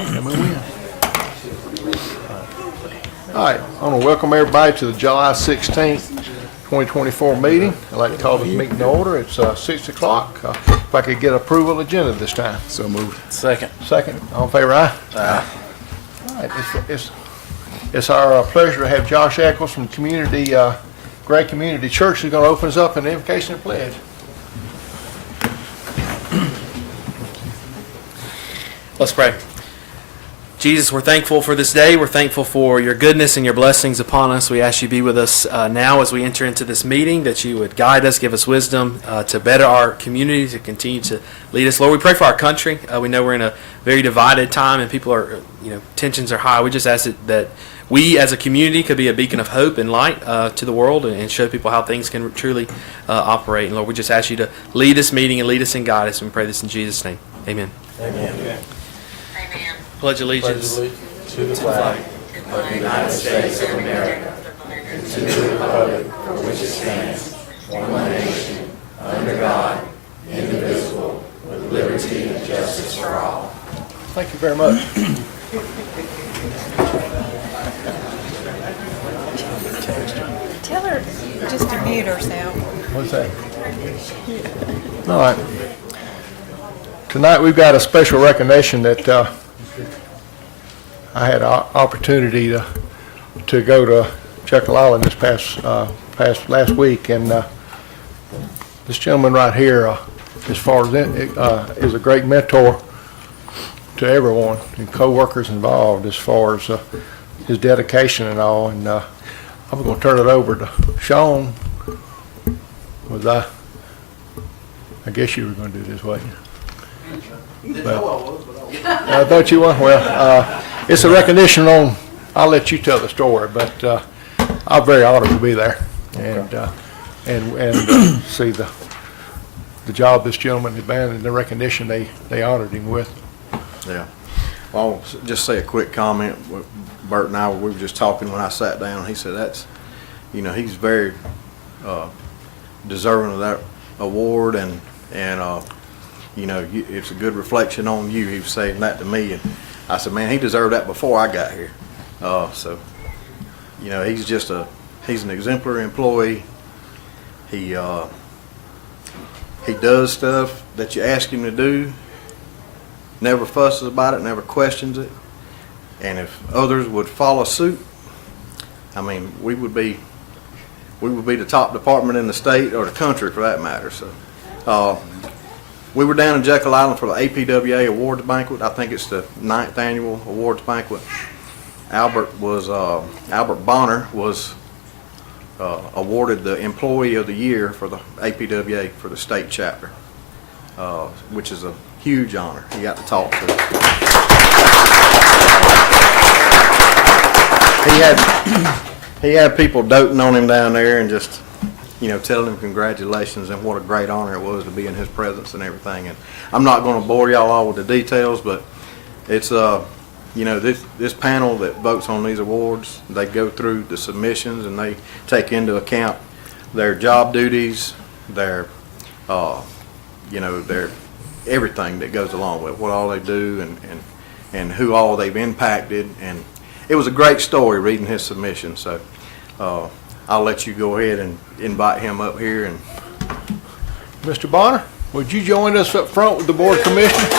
And we win. All right, I want to welcome everybody to the July 16th, 2024 meeting. I'd like to call this meeting to order. It's 6 o'clock. If I could get approval agenda this time. So moved. Second. Second, all in favor, aye? Aye. All right, it's our pleasure to have Josh Eccles from Community, Gray Community Church who's going to open us up in the invocation and pledge. Let's pray. Jesus, we're thankful for this day. We're thankful for your goodness and your blessings upon us. We ask you to be with us now as we enter into this meeting, that you would guide us, give us wisdom to better our community, to continue to lead us. Lord, we pray for our country. We know we're in a very divided time and people are, tensions are high. We just ask that we as a community could be a beacon of hope and light to the world and show people how things can truly operate. And Lord, we just ask you to lead this meeting and lead us and guide us. And we pray this in Jesus' name. Amen. Amen. Amen. Pledge allegiance To the flag of the United States of America and to the republic for which it stands, one nation, under God, indivisible, with liberty and justice for all. Thank you very much. Tell her just to mute herself. What's that? All right. Tonight we've got a special recognition that I had an opportunity to go to Jekyll Island this last week, and this gentleman right here, as far as is a great mentor to everyone and co-workers involved as far as his dedication and all. And I'm going to turn it over to Sean. I guess you were going to do this, wasn't you? I thought you were. Well, it's a recognition on. I'll let you tell the story, but I'm very honored to be there and see the job this gentleman had done and the recognition they honored him with. Yeah. Well, I'll just say a quick comment. Bert and I, we were just talking when I sat down. He said that's, he's very deserving of that award, and it's a good reflection on you. He was saying that to me, and I said, man, he deserved that before I got here. So, he's an exemplary employee. He does stuff that you ask him to do, never fusses about it, never questions it. And if others would follow suit, I mean, we would be the top department in the state or the country for that matter. So, we were down in Jekyll Island for the APWA Awards Banquet. I think it's the 9th annual awards banquet. Albert Bonner was awarded the Employee of the Year for the APWA for the state chapter, which is a huge honor. He got to talk to. He had people doting on him down there and just, telling him congratulations and what a great honor it was to be in his presence and everything. And I'm not going to bore y'all all with the details, but it's this panel that votes on these awards, they go through the submissions and they take into account their job duties, their everything that goes along with what all they do and who all they've impacted. And it was a great story reading his submission. So I'll let you go ahead and invite him up here. And Mr. Bonner, would you join us up front with the Board of Commissioners?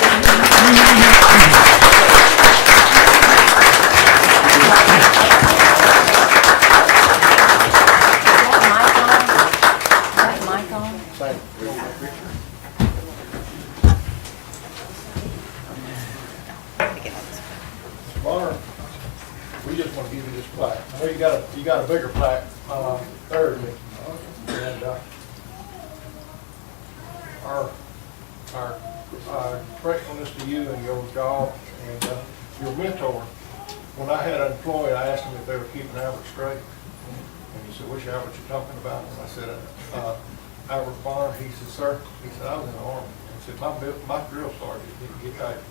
Bonner, we just want to give you this plaque. I know you got a bigger plaque there than me. And our gratefulness to you and your job and your mentor. When I had an employee, I asked him if they were keeping Albert straight. And he said, which Albert you talking about? And I said, Albert Bonner. He said, sir, he said, I was in the Army. He said, my drill sergeant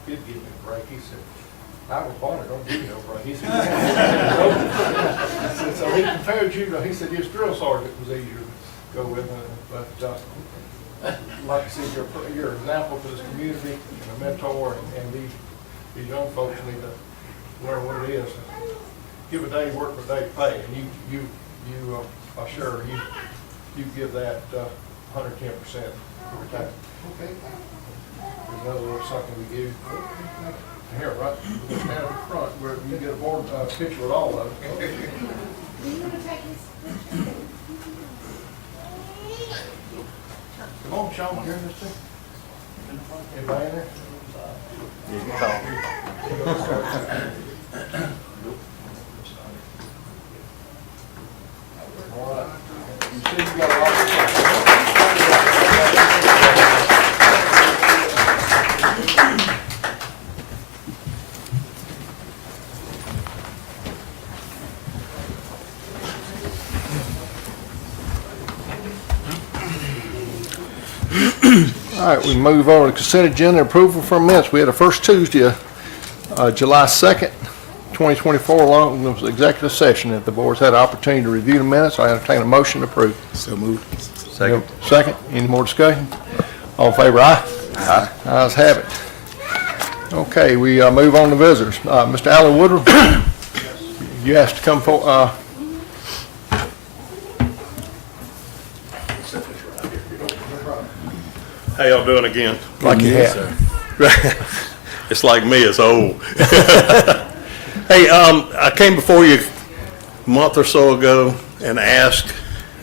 did give me a break. He said, Albert Bonner don't give me no break. He said, so he compared you to, he said, his drill sergeant was easier to go with. But like I said, you're an example to this community and a mentor, and these young folks need to learn what it is. Give a day, work for a day pay, and you are sure you give that 110% every time. Okay. There's another little something we give. Here, right, stand up front where you get a board picture with all of us. Come on, Sean, here in this thing. Anybody in there? You can call. All right. You see you got a lot of. All right, we move on to consent agenda approval for minutes. We had a first Tuesday, July 2nd, 2024, along with executive session. If the board's had an opportunity to review the minutes, I entertain a motion to approve. So moved. Second. Second, any more discussion? All in favor, aye? Aye. Ayes have it. Okay, we move on to visitors. Mr. Alan Woodward, you asked to come for, How y'all doing again? like you had. It's like me, it's old. Hey, I came before you a month or so ago and asked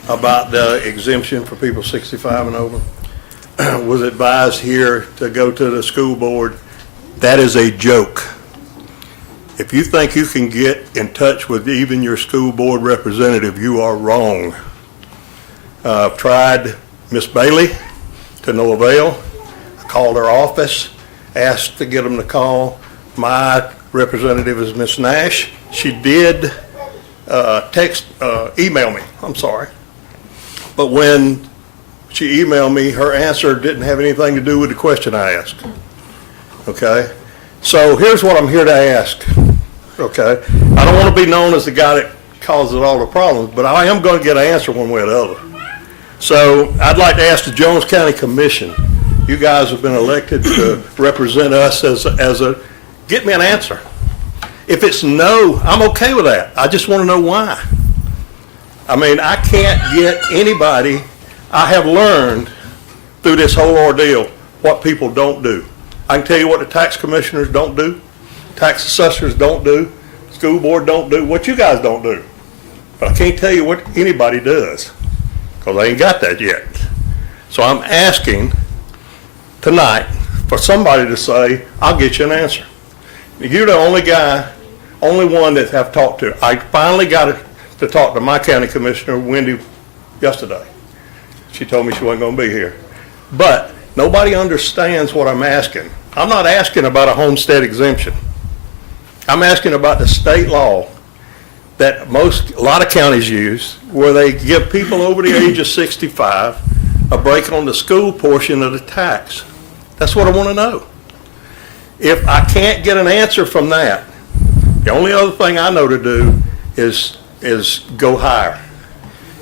about the exemption for people 65 and over. Was advised here to go to the school board. That is a joke. If you think you can get in touch with even your school board representative, you are wrong. I've tried Miss Bailey to no avail. I called her office, asked to get them to call. My representative is Miss Nash. She did email me, I'm sorry. But when she emailed me, her answer didn't have anything to do with the question I asked. Okay? So here's what I'm here to ask. Okay? I don't want to be known as the guy that causes all the problems, but I am going to get an answer one way or the other. So I'd like to ask the Jones County Commission, you guys have been elected to represent us get me an answer. If it's no, I'm okay with that. I just want to know why. I mean, I can't get anybody, I have learned through this whole ordeal what people don't do. I can tell you what the tax commissioners don't do, tax assessors don't do, school board don't do, what you guys don't do. But I can't tell you what anybody does, because I ain't got that yet. So I'm asking tonight for somebody to say, I'll get you an answer. You're the only guy, only one that I've talked to. I finally got to talk to my county commissioner, Wendy, yesterday. She told me she wasn't going to be here. But nobody understands what I'm asking. I'm not asking about a homestead exemption. I'm asking about the state law that a lot of counties use, where they give people over the age of 65 a break on the school portion of the tax. That's what I want to know. If I can't get an answer from that, the only other thing I know to do is go higher.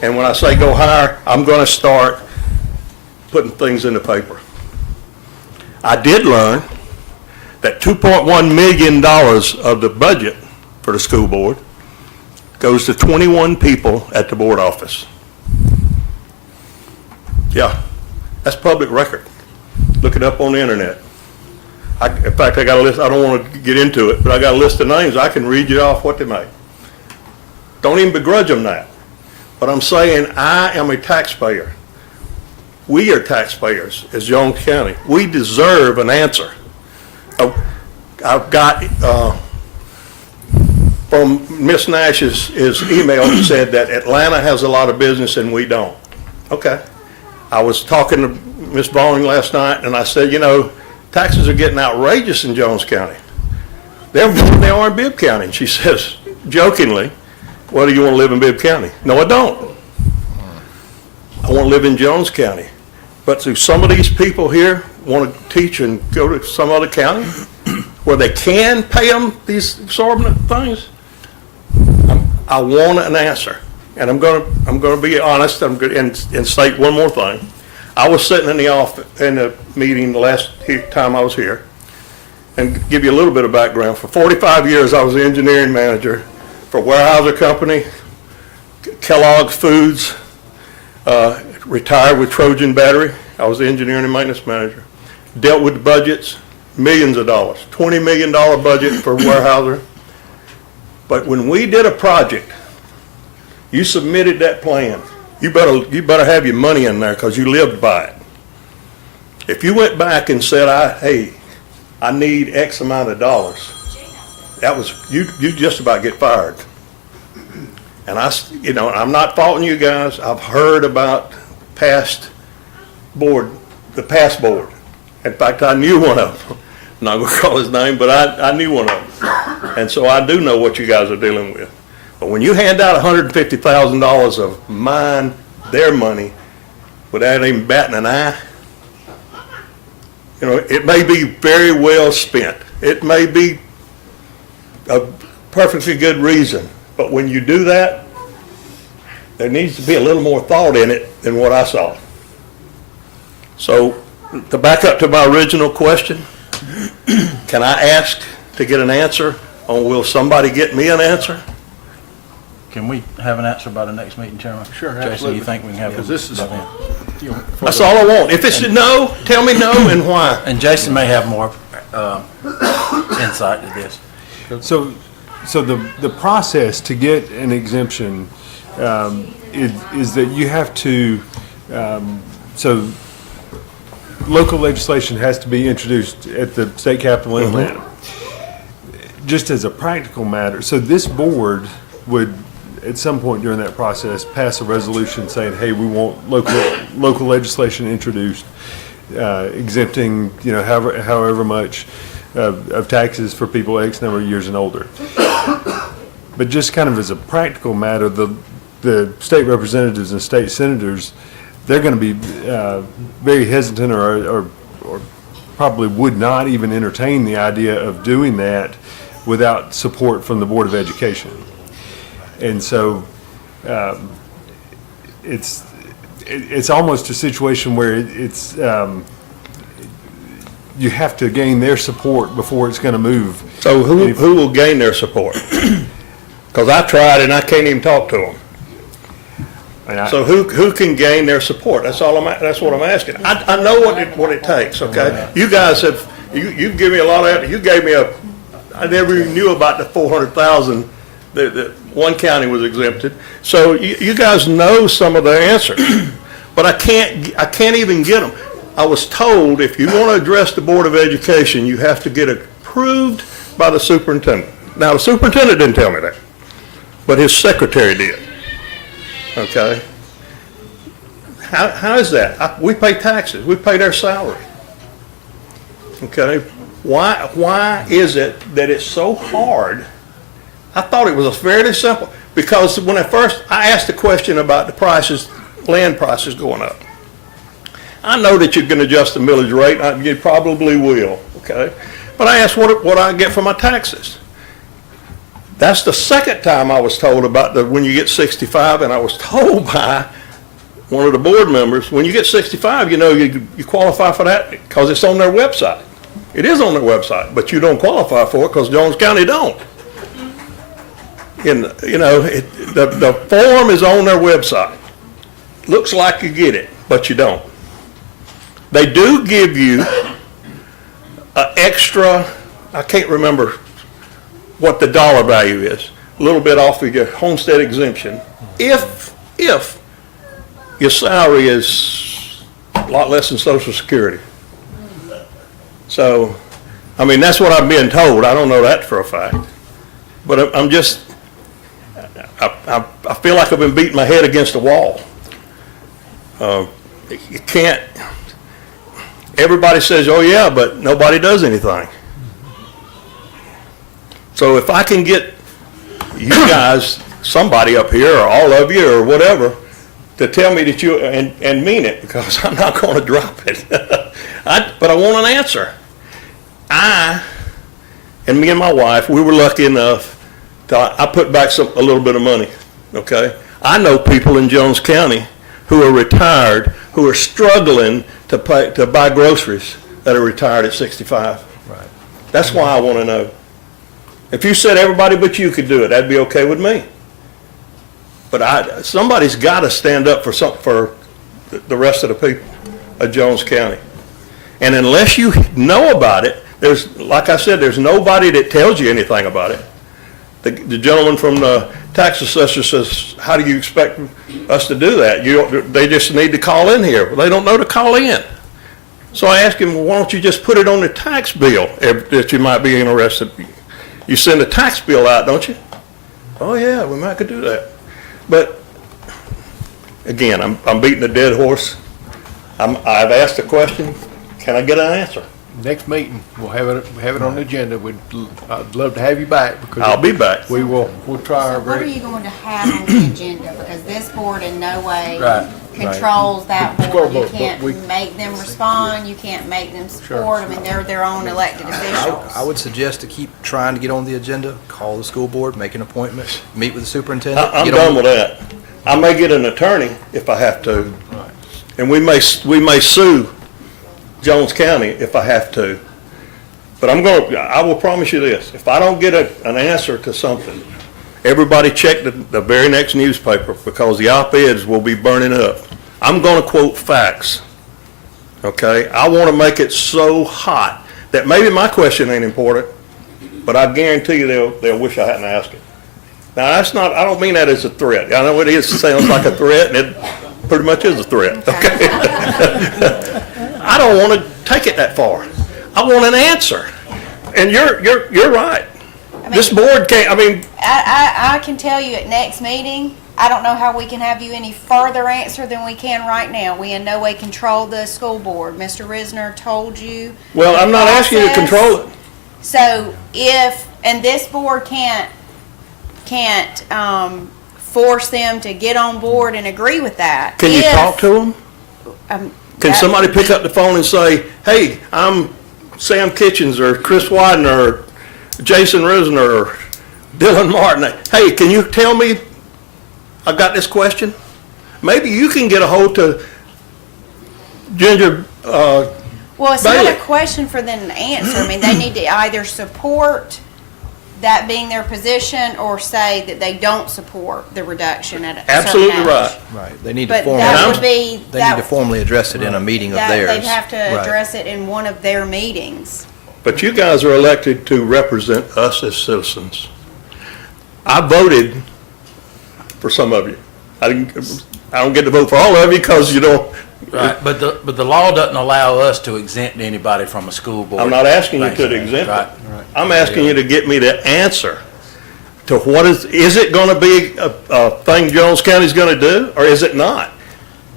And when I say go higher, I'm going to start putting things in the paper. I did learn that $2.1 million of the budget for the school board goes to 21 people at the board office. Yeah, that's public record. Look it up on the internet. In fact, I got a list, I don't want to get into it, but I got a list of names. I can read you off what they make. Don't even begrudge them that. But I'm saying I am a taxpayer. We are taxpayers as Jones County. We deserve an answer. I've got, from Ms. Nash's email, it said that Atlanta has a lot of business and we don't. Okay. I was talking to Ms. Bowling last night and I said, you know, taxes are getting outrageous in Jones County. They're more than they are in Bibb County. And she says, jokingly, well, do you want to live in Bibb County? No, I don't. I want to live in Jones County. But do some of these people here want to teach and go to some other county where they can pay them these exorbitant things? I want an answer. And I'm going to be honest and state one more thing. I was sitting in the office, in the meeting the last time I was here, and give you a little bit of background. For 45 years, I was the engineering manager for Weyerhaeuser Company, Kellogg's Foods, retired with Trojan Battery. I was the engineering and maintenance manager. Dealt with the budgets, millions of dollars, $20 million budget for Weyerhaeuser. But when we did a project, you submitted that plan. You better have your money in there because you lived by it. If you went back and said, hey, I need X amount of dollars, that was, you just about get fired. And I'm not faulting you guys. I've heard about the past board. In fact, I knew one of them. I'm not going to call his name, but I knew one of them. And so I do know what you guys are dealing with. But when you hand out $150,000 of their money, without even batting an eye, it may be very well spent. It may be a perfectly good reason. But when you do that, there needs to be a little more thought in it than what I saw. So to back up to my original question, can I ask to get an answer on will somebody get me an answer? Can we have an answer by the next meeting, Chairman? Sure, Jason, absolutely. you think we can have Because it this is, by then? That's all I want. If it's a no, tell me no and why. And Jason may have more insight to this. So the process to get an exemption is that you have to, so local legislation has to be introduced at the state capitol in Atlanta. Just as a practical matter, so this board would, at some point during that process, pass a resolution saying, hey, we want local legislation introduced, exempting, however much of taxes for people X number of years and older. But just kind of as a practical matter, the state representatives and state senators, they're going to be very hesitant or probably would not even entertain the idea of doing that without support from the Board of Education. And so it's almost a situation where it's you have to gain their support before it's going to move. So who will gain their support? Because I tried and I can't even talk to them. And So who can gain their support? That's what I'm asking. I know what it takes, okay? You guys have, you've given me a lot of, you gave me I never even knew about the 400,000 that one county was exempted. So you guys know some of the answers, but I can't even get them. I was told if you want to address the Board of Education, you have to get approved by the superintendent. Now, the superintendent didn't tell me that, but his secretary did. Okay? How is that? We pay taxes. We pay their salary. Okay? Why is it that it's so hard? I thought it was fairly simple, because when I asked the question about the prices, land prices going up. I know that you're going to adjust the millage rate. You probably will, okay? But I asked what I get for my taxes. That's the second time I was told about when you get 65, and I was told by one of the board members, when you get 65, you qualify for that because it's on their website. It is on their website, but you don't qualify for it because Jones County don't. And, the form is on their website. Looks like you get it, but you don't. They do give you an extra, I can't remember what the dollar value is, a little bit off of your homestead exemption, if your salary is a lot less than Social Security. So, that's what I'm being told. I don't know that for a fact. But I'm just, I feel like I've been beating my head against a wall. You can't, everybody says, oh yeah, but nobody does anything. So if I can get you guys, somebody up here, or all of you, or whatever, to tell me that you, and mean it, because I'm not going to drop it. But I want an answer. And me and my wife, we were lucky enough I put back a little bit of money, okay? I know people in Jones County who are retired, who are struggling to buy groceries that are retired at 65. Right. That's why I want to know. If you said everybody but you could do it, that'd be okay with me. But somebody's got to stand up for the rest of the people of Jones County. And unless you know about it, like I said, there's nobody that tells you anything about it. The gentleman from the tax assessor says, how do you expect us to do that? They just need to call in here. Well, they don't know to call in. So I asked him, well, why don't you just put it on the tax bill that you might be interested? You send a tax bill out, don't you? Oh yeah, we might could do that. But again, I'm beating a dead horse. I've asked a question. Can I get an answer? Next meeting, we'll have it on the agenda. I'd love to have you back because. I'll be back. We'll try our So what are very. you going to have on the agenda? Because this board in no way Right, controls that board. You Scoreboard, but can't we- make them respond, you can't make them support. I mean, they're their own elected officials. I would suggest to keep trying to get on the agenda, call the school board, make an appointment, meet with the superintendent. I'm get on- done with that. I may get an attorney if I have to. And we may sue Jones County if I have to. But I will promise you this, if I don't get an answer to something, everybody check the very next newspaper because the op-eds will be burning up. I'm going to quote facts, okay? I want to make it so hot that maybe my question ain't important, but I guarantee you they'll wish I hadn't asked it. Now, I don't mean that as a threat. I know it sounds like a threat, and it pretty much is a threat, okay? I don't want to take it that far. I want an answer. And you're right. This board can't, I can tell you at next meeting, I don't know how we can have you any further answer than we can right now. We in no way control the school board. Mr. Risner told you. well, I'm not asking you to process. control it. So and this board can't force them to get on board and agree with that. Can you talk to them? Can that somebody would pick be- up the phone and say, hey, I'm Sam Kitchens or Chris Widener or Jason Risner or Dylan Martin. Hey, can you tell me, I've got this question? Maybe you can get a hold to Ginger, Well, it's not a Bailey. question for them to answer. I mean, they need to either support that being their position or say that they don't support the reduction at a certain absolutely age. right. Right, they need to But formally, that would be, they need to formally address it in a meeting of theirs. they'd have to Right. address it in one of their meetings. But you guys are elected to represent us as citizens. I voted for some of you. I don't get to vote for all of you because you don't, right. But the law doesn't allow us to exempt anybody from a school board. I'm not asking you to Thanks. exempt Right. it. I'm asking you to get me the answer to what is it going to be a thing Jones County's going to do or is it not?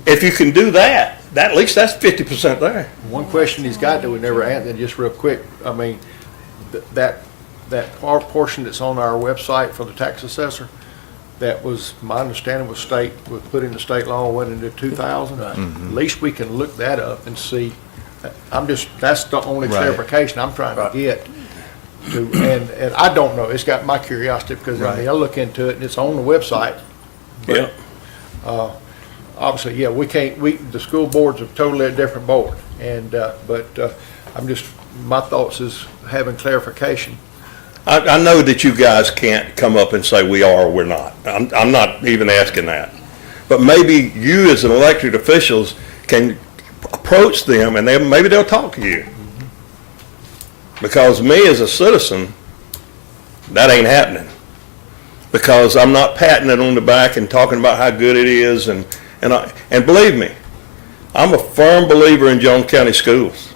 If you can do that, at least that's 50% there. One question he's got that we never answered, just real quick, I mean, that portion that's on our website for the tax assessor, that was, my understanding was put into state law, went into 2000. Right. At least we can look that up and see. That's the only Right. clarification I'm trying to Right. get to, and I don't know, it's got my curiosity because I mean, I look into it and it's on the website. Yeah. Obviously, yeah, the school board's a totally different board, and, my thoughts is having clarification. I know that you guys can't come up and say we are or we're not. I'm not even asking that. But maybe you as an elected officials can approach them and maybe they'll talk to you. Because me as a citizen, that ain't happening. Because I'm not patting it on the back and talking about how good it is and believe me, I'm a firm believer in Jones County schools.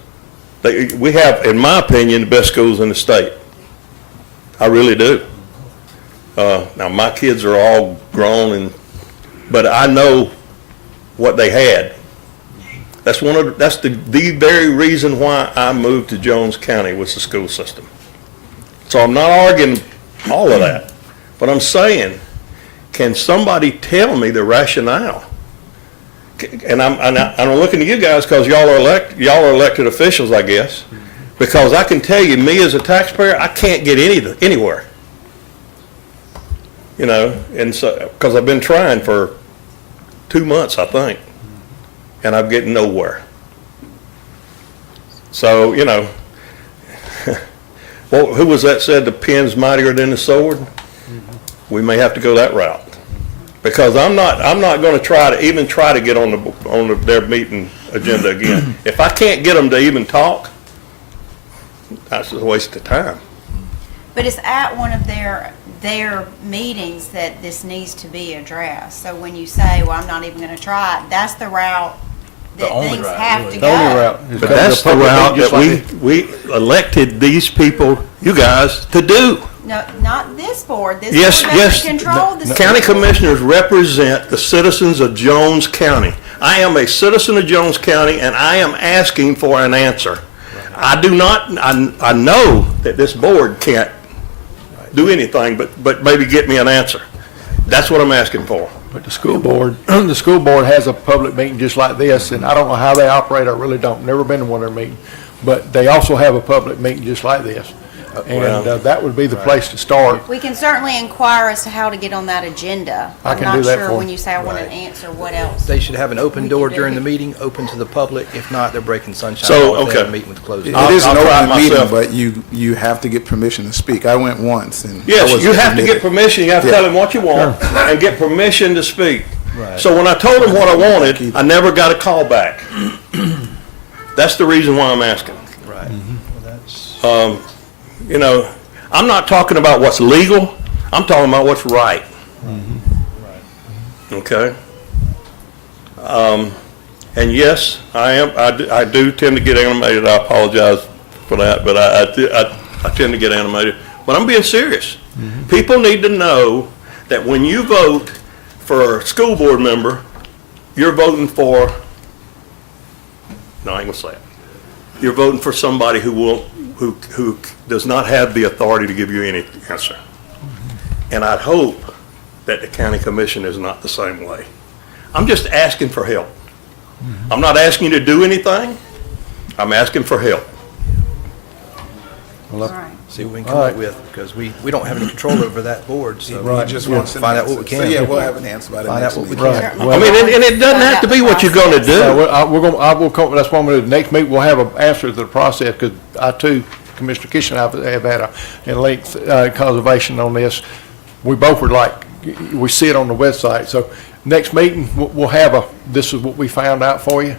We have, in my opinion, the best schools in the state. I really do. Now, my kids are all grown, but I know what they had. That's the very reason why I moved to Jones County was the school system. So I'm not arguing all of that, but I'm saying, can somebody tell me the rationale? And I'm looking to you guys because y'all are elected officials, I guess. Because I can tell you, me as a taxpayer, I can't get anywhere. You know, and so, because I've been trying for 2 months, I think, and I'm getting nowhere. So, you know, Well, who was that said the pen's mightier than the sword? We may have to go that route. Because I'm not gonna try to get on their meeting agenda again. If I can't get them to even talk, that's a waste of time. But it's at one of their meetings that this needs to be addressed. So when you say, well, I'm not even gonna try it, that's the route The that only things route, have really. to The only go. route is But come to a that's the public meeting route just that like this. we elected these people, you guys, to do. No, not this board. This Yes, board yes. doesn't control the County school board. commissioners represent the citizens of Jones County. I am a citizen of Jones County, and I am asking for an answer. I do not, I know that this board can't do anything but maybe get me an answer. That's what I'm asking for. But the school board, the school board has a public meeting just like this, and I don't know how they operate, I really don't, never been to one of their meetings. But they also have a public meeting just like this. And that would be the place to start. We can certainly inquire as to how to get on that agenda. I can do that I'm not for sure when you. you say I want an answer, what else? They should have an open We door can do during it. the meeting, open to the public. If not, they're breaking sunshine So, law if they have okay. a meeting with closed It door. is an I'll try open meeting, myself. but you have to get permission to speak. I went once and I Yes, wasn't you have to get permitted. permission, you have to Yeah. tell them what you want, and get permission to speak. Right. So when I told them what I wanted, I never got a call back. That's the reason why I'm asking. Right. Well, that's, You know, I'm not talking about what's legal, I'm talking about what's right. Okay? And yes, I do tend to get animated, I apologize for that, but I tend to get animated. But I'm being serious. People need to know that when you vote for a school board member, you're voting for, no, I ain't gonna say it. You're voting for somebody who does not have the authority to give you any answer. And I'd hope that the county commission is not the same way. I'm just asking for help. I'm not asking you to do anything. I'm asking for help. All right. see what we can come up with, because we don't have any control over that board, so. Right. He just Yeah. wants an Find out what answer. we So, can. yeah, we'll have an answer by the Find next out what we meeting. can. Right. Certainly. Well, I mean, and it doesn't have to be what you're gonna do. I will come, that's what I'm gonna do. Next meeting, we'll have an answer to the process, because I too, Commissioner Kitchen, have had a length conservation on this. We both were like, we see it on the website. So next meeting, we'll have this is what we found out for you,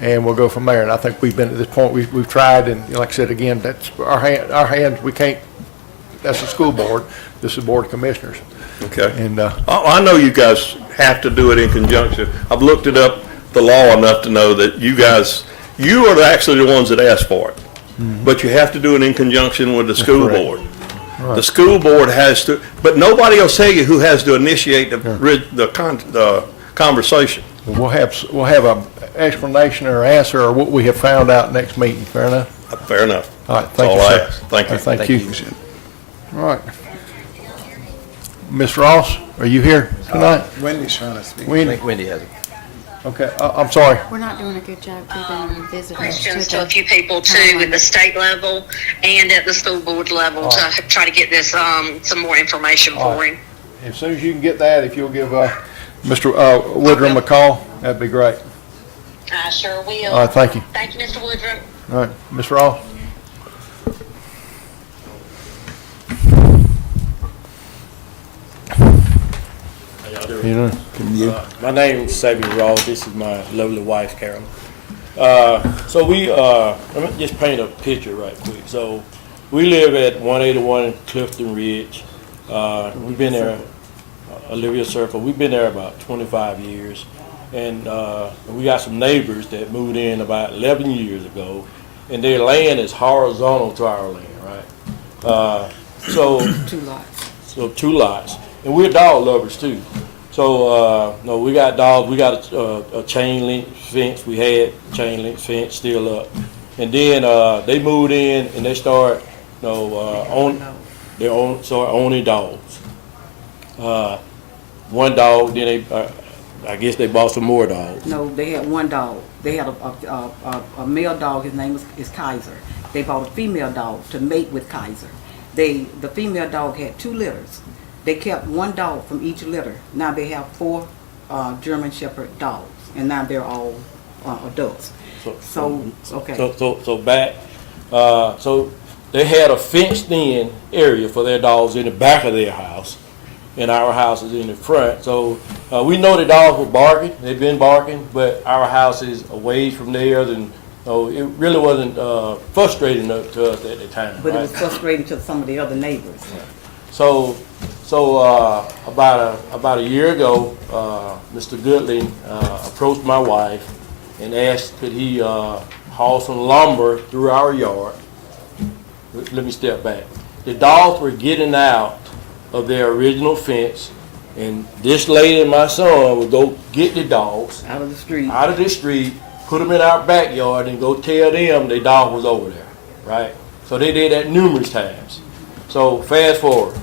and we'll go from there. And I think we've been at this point, we've tried, and like I said, again, that's our hands, we can't, that's the school board, this is Board of Commissioners. Okay. And, I know you guys have to do it in conjunction. I've looked it up, the law, enough to know that you are actually the ones that asked for it. But you have to do it in conjunction with the school correct. board. The school board has to, but nobody will tell you who has to initiate the conversation. we'll have an explanation or answer or what we have found out next meeting, fair enough? Fair enough. All right, thank you, That's all I sir. ask. Thank you. Thank you. All right. Ms. Ross, are you here tonight? Wendy's trying to speak. I Wendy? think Wendy has it. Okay, I'm sorry. We're not doing a good job giving visitors Questions to to a the few people too at the state level and at the school board level to try to get this, some more information for him. As soon as you can get that, if you'll give Mr. Woodrum a call, that'd be great. I sure will. All right, thank you. Thank you, Mr. Woodruff. All right, Ms. Ross? You know, Can you? My name is Sabi Ross. This is my lovely wife, Carolyn. So let me just paint a picture right quick. So we live at 181 Clifton Ridge. We've been there, Olivia Circle. We've been there about 25 years. And we got some neighbors that moved in about 11 years ago. And their land is horizontal to our land, right? So 2 lots. So 2 lots. And we're dog lovers too. So, no, we got dogs, we got a chain link fence, we had chain link fence still up. And then, they moved in and they start, start owning dogs. One dog, then I guess they bought some more dogs. No, they had one dog. They had a male dog, his name is Kaiser. They bought a female dog to mate with Kaiser. The female dog had 2 litters. They kept 1 dog from each litter. Now they have 4 German Shepherd dogs, and now they're all adults. So, okay. So back, so they had a fenced-in area for their dogs in the back of their house, and our house is in the front. So we know the dogs were barking. They've been barking, but our house is away from theirs, and it really wasn't frustrating to us at the time. But it right? was frustrating to some of the other neighbors. So about a year ago, Mr. Goodling approached my wife and asked could he haul some lumber through our yard. Let me step back. The dogs were getting out of their original fence, and this lady and my son would go get the dogs Out of the street. out of the street, put them in our backyard, and go tell them their dog was over there, right? So they did that numerous times. So fast forward,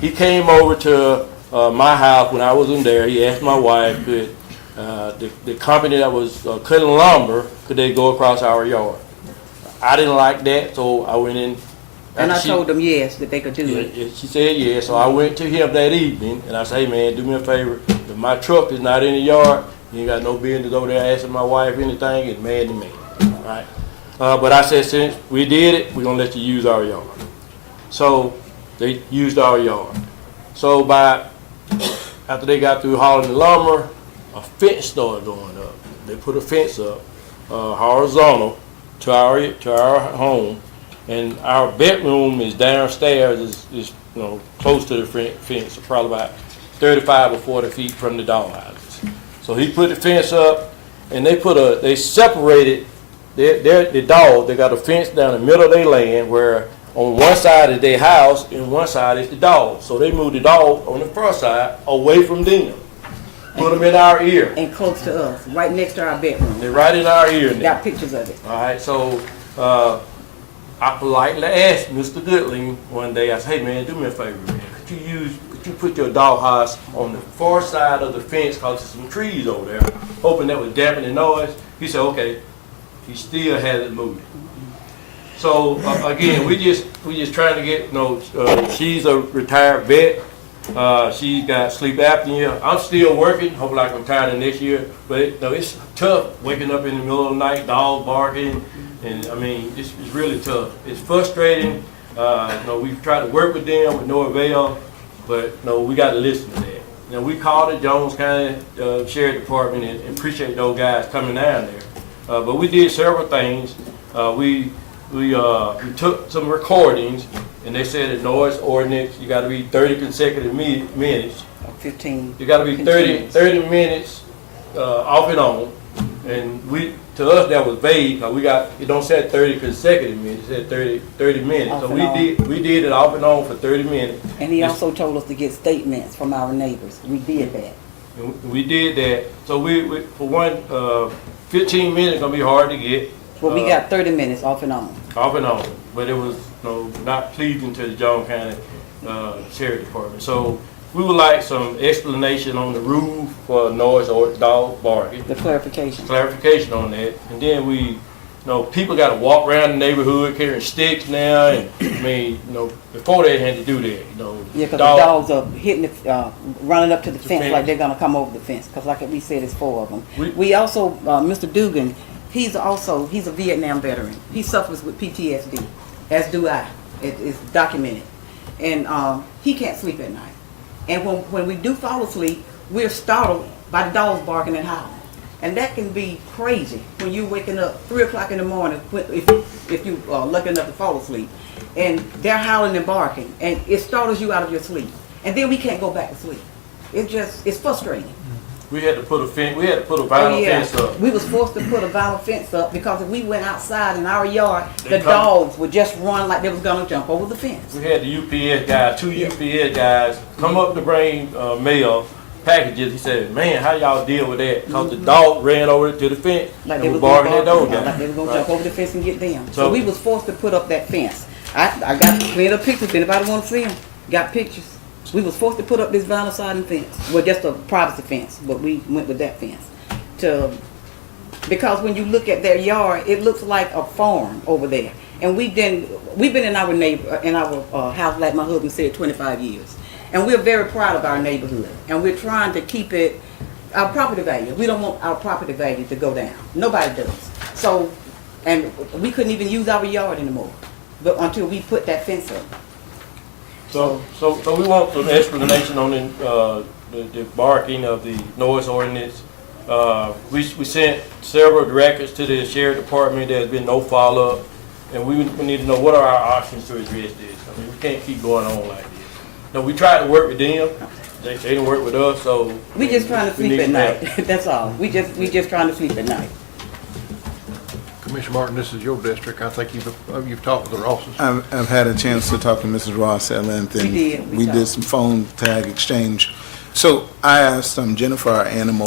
he came over to my house when I wasn't there. He asked my wife, could the company that was cutting lumber, could they go across our yard? I didn't like that, so I went in. And I She- told them yes, that they could do it. yeah, she said yes, so I went to him that evening, and I said, hey man, do me a favor, if my truck is not in the yard, you ain't got no business over there asking my wife anything, it's man to man, right? But I said, since we did it, we're gonna let you use our yard. So, they used our yard. So after they got through hauling the lumber, a fence started going up. They put a fence up, horizontal to our home, and our bedroom is downstairs, is close to the fence, probably about 35 or 40 feet from the dog houses. So he put the fence up, and they separated the dog. They got a fence down the middle of their land where on one side is their house and one side is the dog. So they moved the dog on the front side away from them. Put them in our ear. And close to us, right next to our bedroom. They're right in our ear now. Got pictures of it. All right, so I politely asked Mr. Goodling one day, I said, hey man, do me a favor, man. Could you put your dog house on the far side of the fence because there's some trees over there, hoping that would dampen the noise? He said, okay. He still hasn't moved it. So again, we just trying to get, she's a retired vet. She's got sleep apnea. I'm still working. Hopefully I can retire next year. But it's tough waking up in the middle of the night, dogs barking, and I mean it's really tough. It's frustrating. We've tried to work with them with no avail, but we got to listen to that. We called the Jones County Sheriff Department and appreciate those guys coming down there. But we did several things. We took some recordings, and they said the noise ordinance, you got to be 30 consecutive minutes. 15. You got to be 30 minutes off and on. And to us that was vague, because it don't say 30 consecutive minutes, it said 30 minutes. Off So and we did it off and on for 30 minutes. And he also told us to get statements from our neighbors. We did that. And we did that. So we for one, 15 minutes gonna be hard to get. Well, we got 30 minutes off and on. Off and on, but it was not pleasing to the Jones County Sheriff Department. So we would like some explanation on the rule for noise or dog barking. The clarification. Clarification on that, and then people got to walk around the neighborhood carrying sticks now, and I mean, before they had to do that, Yeah, because the dogs are hitting, running up to the fence like they're gonna come over the fence. Because like we said, it's 4 of them. We also, Mr. Dugan, he's a Vietnam veteran. He suffers with PTSD, as do I. It's documented, and he can't sleep at night. And when we do fall asleep, we're startled by the dogs barking and howling. And that can be crazy when you're waking up 3 o'clock in the morning, if you are lucky enough to fall asleep, and they're howling and barking, and it startles you out of your sleep. And then we can't go back to sleep. It's frustrating. We had to put a vinyl fence up. We was forced to put a vinyl fence up because if we went outside in our yard, the dogs would just run like they was gonna jump over the fence. We had the UPS guys, 2 UPS guys, come up to bring mail packages. He said, man, how y'all deal with that? Because the dog ran over to the fence Like and they was was gonna barking at those guys. like they was gonna jump over the fence and get them. So- So we was forced to put up that fence. I got plenty of pictures. If anybody want to see them, got pictures. We was forced to put up this vinyl siding fence. Well, just a privacy fence, but we went with that fence. Because when you look at their yard, it looks like a farm over there. And we've been in our house, like my husband said, 25 years. And we're very proud of our neighborhood. And we're trying to keep it, our property value. We don't want our property value to go down. Nobody does. So, and we couldn't even use our yard anymore but until we put that fence up. So we want some explanation on the barking of the noise ordinance. We sent several records to the sheriff department. There's been no follow-up, and we need to know what are our options to address this. I mean, we can't keep going on like this. No, we tried to work with them. They didn't work with us, so. We just trying to we sleep need at some help. night, that's all. We just trying to sleep at night. Commissioner Martin, this is your district. I think you've talked with the Rosses. I've had a chance to talk to Mrs. Ross at length, and We did. we did some phone tag exchange. So I asked Jennifer, our Animal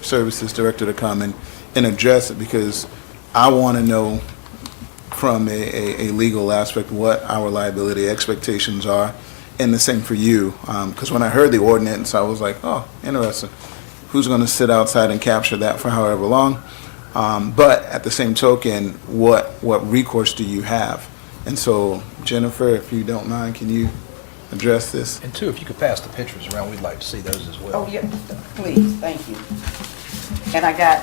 Services Director, to come and address it, because I want to know from a legal aspect what our liability expectations are, and the same for you. Because when I heard the ordinance, I was like, oh, interesting. Who's going to sit outside and capture that for however long? But at the same token, what recourse do you have? And so, Jennifer, if you don't mind, can you address this? And two, if you could pass the pictures around, we'd like to see those as well. Oh, yeah, please, thank you. And I got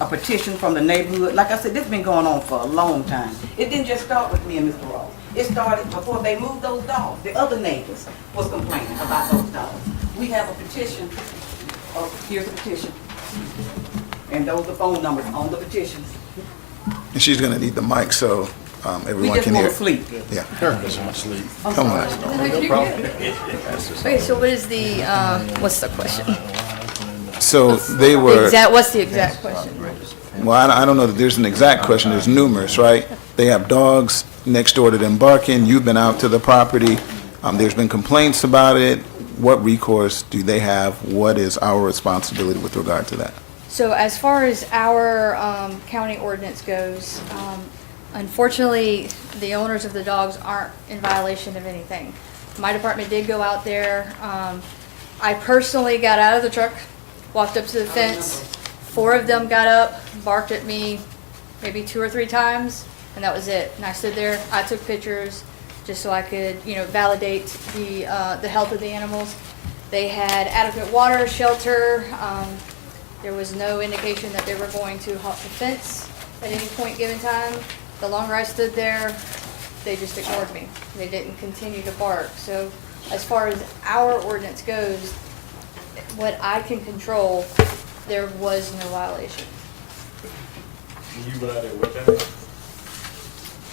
a petition from the neighborhood. Like I said, this has been going on for a long time. It didn't just start with me and Mr. Ross. It started before they moved those dogs. The other neighbors was complaining about those dogs. We have a petition. Oh, here's the petition. And those are the phone numbers on the petitions. And she's going to need the mic so We everyone just can want hear. to sleep. Yeah, I'm come on. sorry. Okay, so what is the, what's the question? So they were. What's the exact question? Well, I don't know that there's an exact question. There's numerous, right? They have dogs next door to them barking. You've been out to the property. There's been complaints about it. What recourse do they have? What is our responsibility with regard to that? So as far as our county ordinance goes, unfortunately, the owners of the dogs aren't in violation of anything. My department did go out there. I personally got out of the truck, walked up to the fence. 4 of them got up, barked at me maybe 2 or 3 times, and that was it. And I stood there, I took pictures just so I could, validate the health of the animals. They had adequate water, shelter. There was no indication that they were going to hop the fence at any point given time. The longer I stood there, they just ignored me. They didn't continue to bark. So as far as our ordinance goes, what I can control, there was no violation. You went out there what time?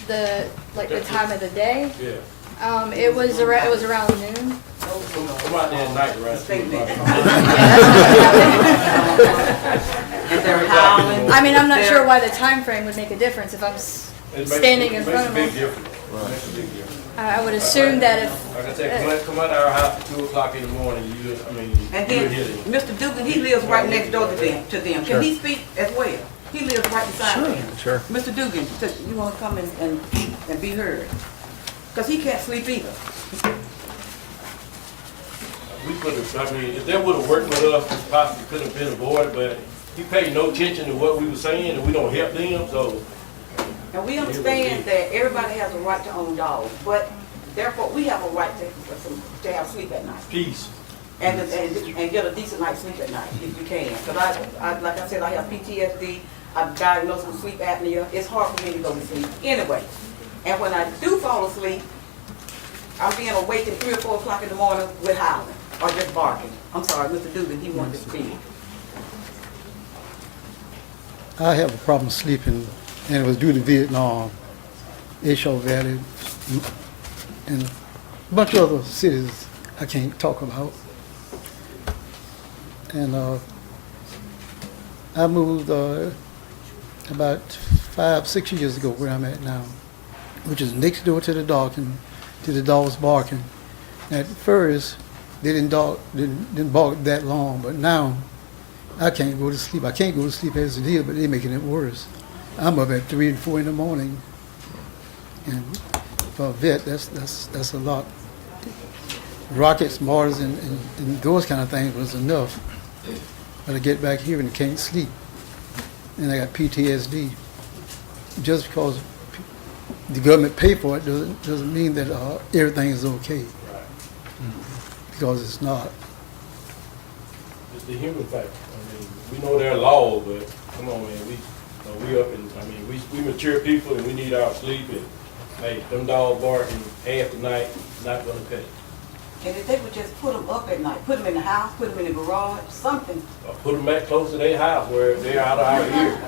The time of the day, Yeah. it was around noon. I'm out there at night, right? And they're howling. I mean, I'm not sure why the time frame would make a difference if I'm standing in front of Makes a big them. difference. Makes a big difference. I would assume that if, Like I said, come out our house at 2 o'clock in the morning, And you'll then, hear them. Mr. Dugan, he lives right next door to them. Can he speak as well? He lives right beside them. Sure. Mr. Dugan, you want to come and be heard? Because he can't sleep either. We could have, if that would have worked with us, it possibly could have been avoided, but he paid no attention to what we were saying, and we don't help them, so. And we understand that everybody has a right to own dogs, but therefore we have a right to have sleep at night. Peace. And get a decent night's sleep at night if you can. Because like I said, I have PTSD, I'm diagnosed with sleep apnea. It's hard for me to go to sleep anyway. And when I do fall asleep, I'm being awakened 3 or 4 o'clock in the morning with howling or just barking. I'm sorry, Mr. Dugan, he wanted to speak. I have a problem sleeping, and it was due to Vietnam, Ashore Valley, and a bunch of other cities I can't talk about. And I moved about 5-6 years ago where I'm at now, which is next door to the dog and to the dogs barking. At first, they didn't bark that long, but now I can't go to sleep. I can't go to sleep as it is, but they're making it worse. I'm up at 3 and 4 in the morning, and for a vet, that's a lot. Rockets, mortars, and those kind of things was enough. But I get back here and can't sleep, and I got PTSD. Just because the government pay for it doesn't mean that everything is okay, because it's not. It's the human factor. We know there are laws, but come on, man, we up and, we mature people and we need our sleep, and hey, them dogs barking half the night, not gonna cut it. And if they would just put them up at night, put them in the house, put them in the garage, something. Or put them back close to their house where they're out of our ear.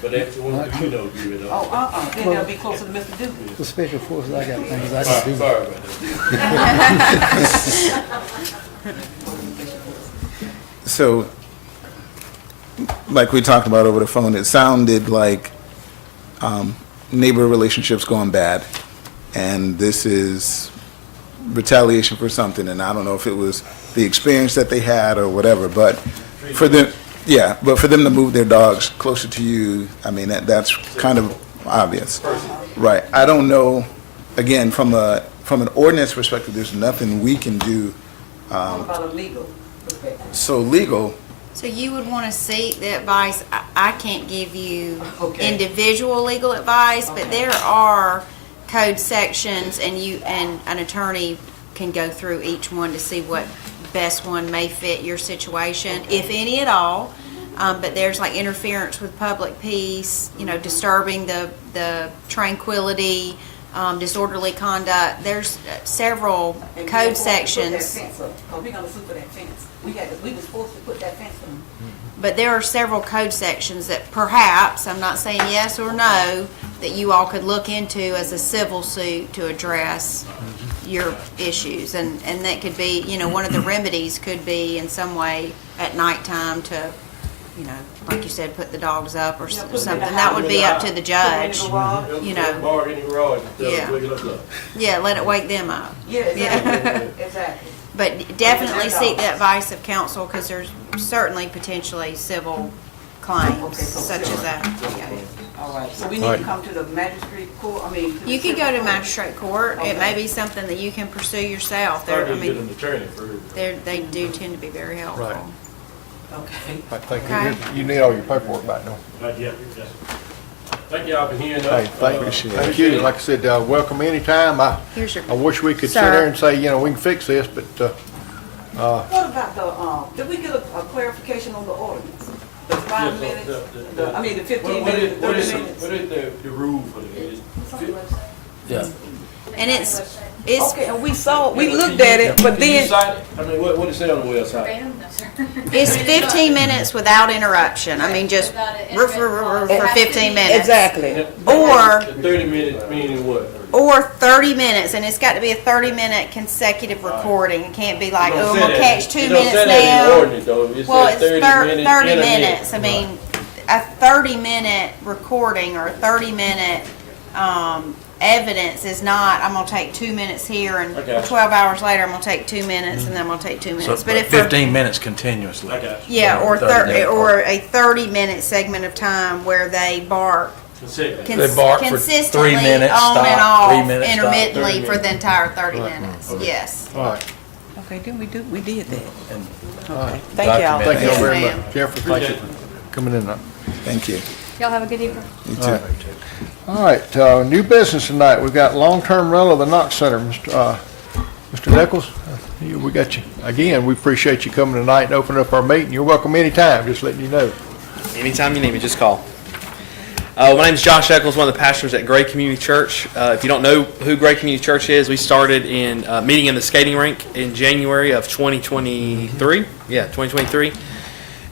But that's the one you know, give it up. Oh, then they'll be closer to Mr. Duke. The special forces, I got things I can do. Sorry about that. So, like we talked about over the phone, it sounded like neighbor relationships going bad, and this is retaliation for something, and I don't know if it was the experience that they had or whatever, but for them, yeah, but for them to move their dogs closer to you, I mean, that's kind of obvious. Right. I don't know, again, from an ordinance perspective, there's nothing we can do. What about a legal perspective? So legal, So you would want to seek the advice. I can't give you Okay. individual legal advice, but there are code sections, and an attorney can go through each one to see what best one may fit your situation, if any at all. But there's like interference with public peace, disturbing the tranquility, disorderly conduct. There's several And we code were supposed to put that sections. fence up, 'cause we're gonna sue for that fence. We was supposed to put that fence on. But there are several code sections that perhaps, I'm not saying yes or no, that you all could look into as a civil suit to address your issues. And that could be, one of the remedies could be in some way at nighttime to, like you said, put the dogs up or Yeah, put 'em in the something. That would be up to the judge. Put 'em in the garage. You know. Bark in the garage instead Yeah. of waking us up. Yeah, let it wake them up. Yeah, exactly, exactly. But definitely seek the advice of counsel, because there's certainly potentially civil claims Okay, so such as that. Yeah. All right, so we need to come to the magistrate court, to the You could go civil to court. magistrate court. It may be something that you can pursue yourself. Start They're, I to get mean, an attorney first. they do tend to be very helpful. Right. Okay. I think Okay. you need all your paperwork back now. Not yet, yes. Thank y'all for hearing us. Hey, thank you. Like I said, welcome anytime. Here's your, I wish we could sit Sir. there and say, we can fix this, but, What about did we get a clarification on the ordinance? The 5 minutes, the 15 minutes, the 30 minutes? What is the rule for this? Yeah. and it's, Okay, and we looked at it, but Can you then, cite it? I mean, what it say on the website? it's 15 minutes without interruption. I mean, just for 15 minutes. exactly. Or, The 30 minutes meaning what? or 30 minutes, and it's got to be a 30-minute consecutive recording. It can't be like, oh, I'm gonna catch 2 minutes It don't say that in the now. ordinance, though. It Well, says it's 30 in a minutes. I minute. mean, a 30-minute recording or a 30-minute evidence is not, I'm gonna take 2 minutes here, and Okay. 12 hours later, I'm gonna take 2 minutes, and then I'm gonna take 2 So minutes. But if, 15 minutes continuously. I got you. yeah, or 30 or a 30-minute segment of time where they bark Consecutive. They bark for 3 consistently minutes, on and stop, 3 off minutes, stop. intermittently 30 for the entire 30 minutes. Yes. all right. Okay, then we did that. And Okay, thank y'all. Thank you Yes, very ma'am. much. Jeffrey, thank you for coming in. thank you. Y'all have a good evening. You All too. right. All right, new business tonight. We've got long-term rental of the Knox Center. Mr. Nichols, we got you. Again, we appreciate you coming tonight and opening up our meeting. You're welcome anytime, just letting you know. Anytime you need me, just call. My name is Josh Eccles, one of the pastors at Gray Community Church. If you don't know who Gray Community Church is, we started in meeting in the skating rink in January of 2023. Yeah, 2023.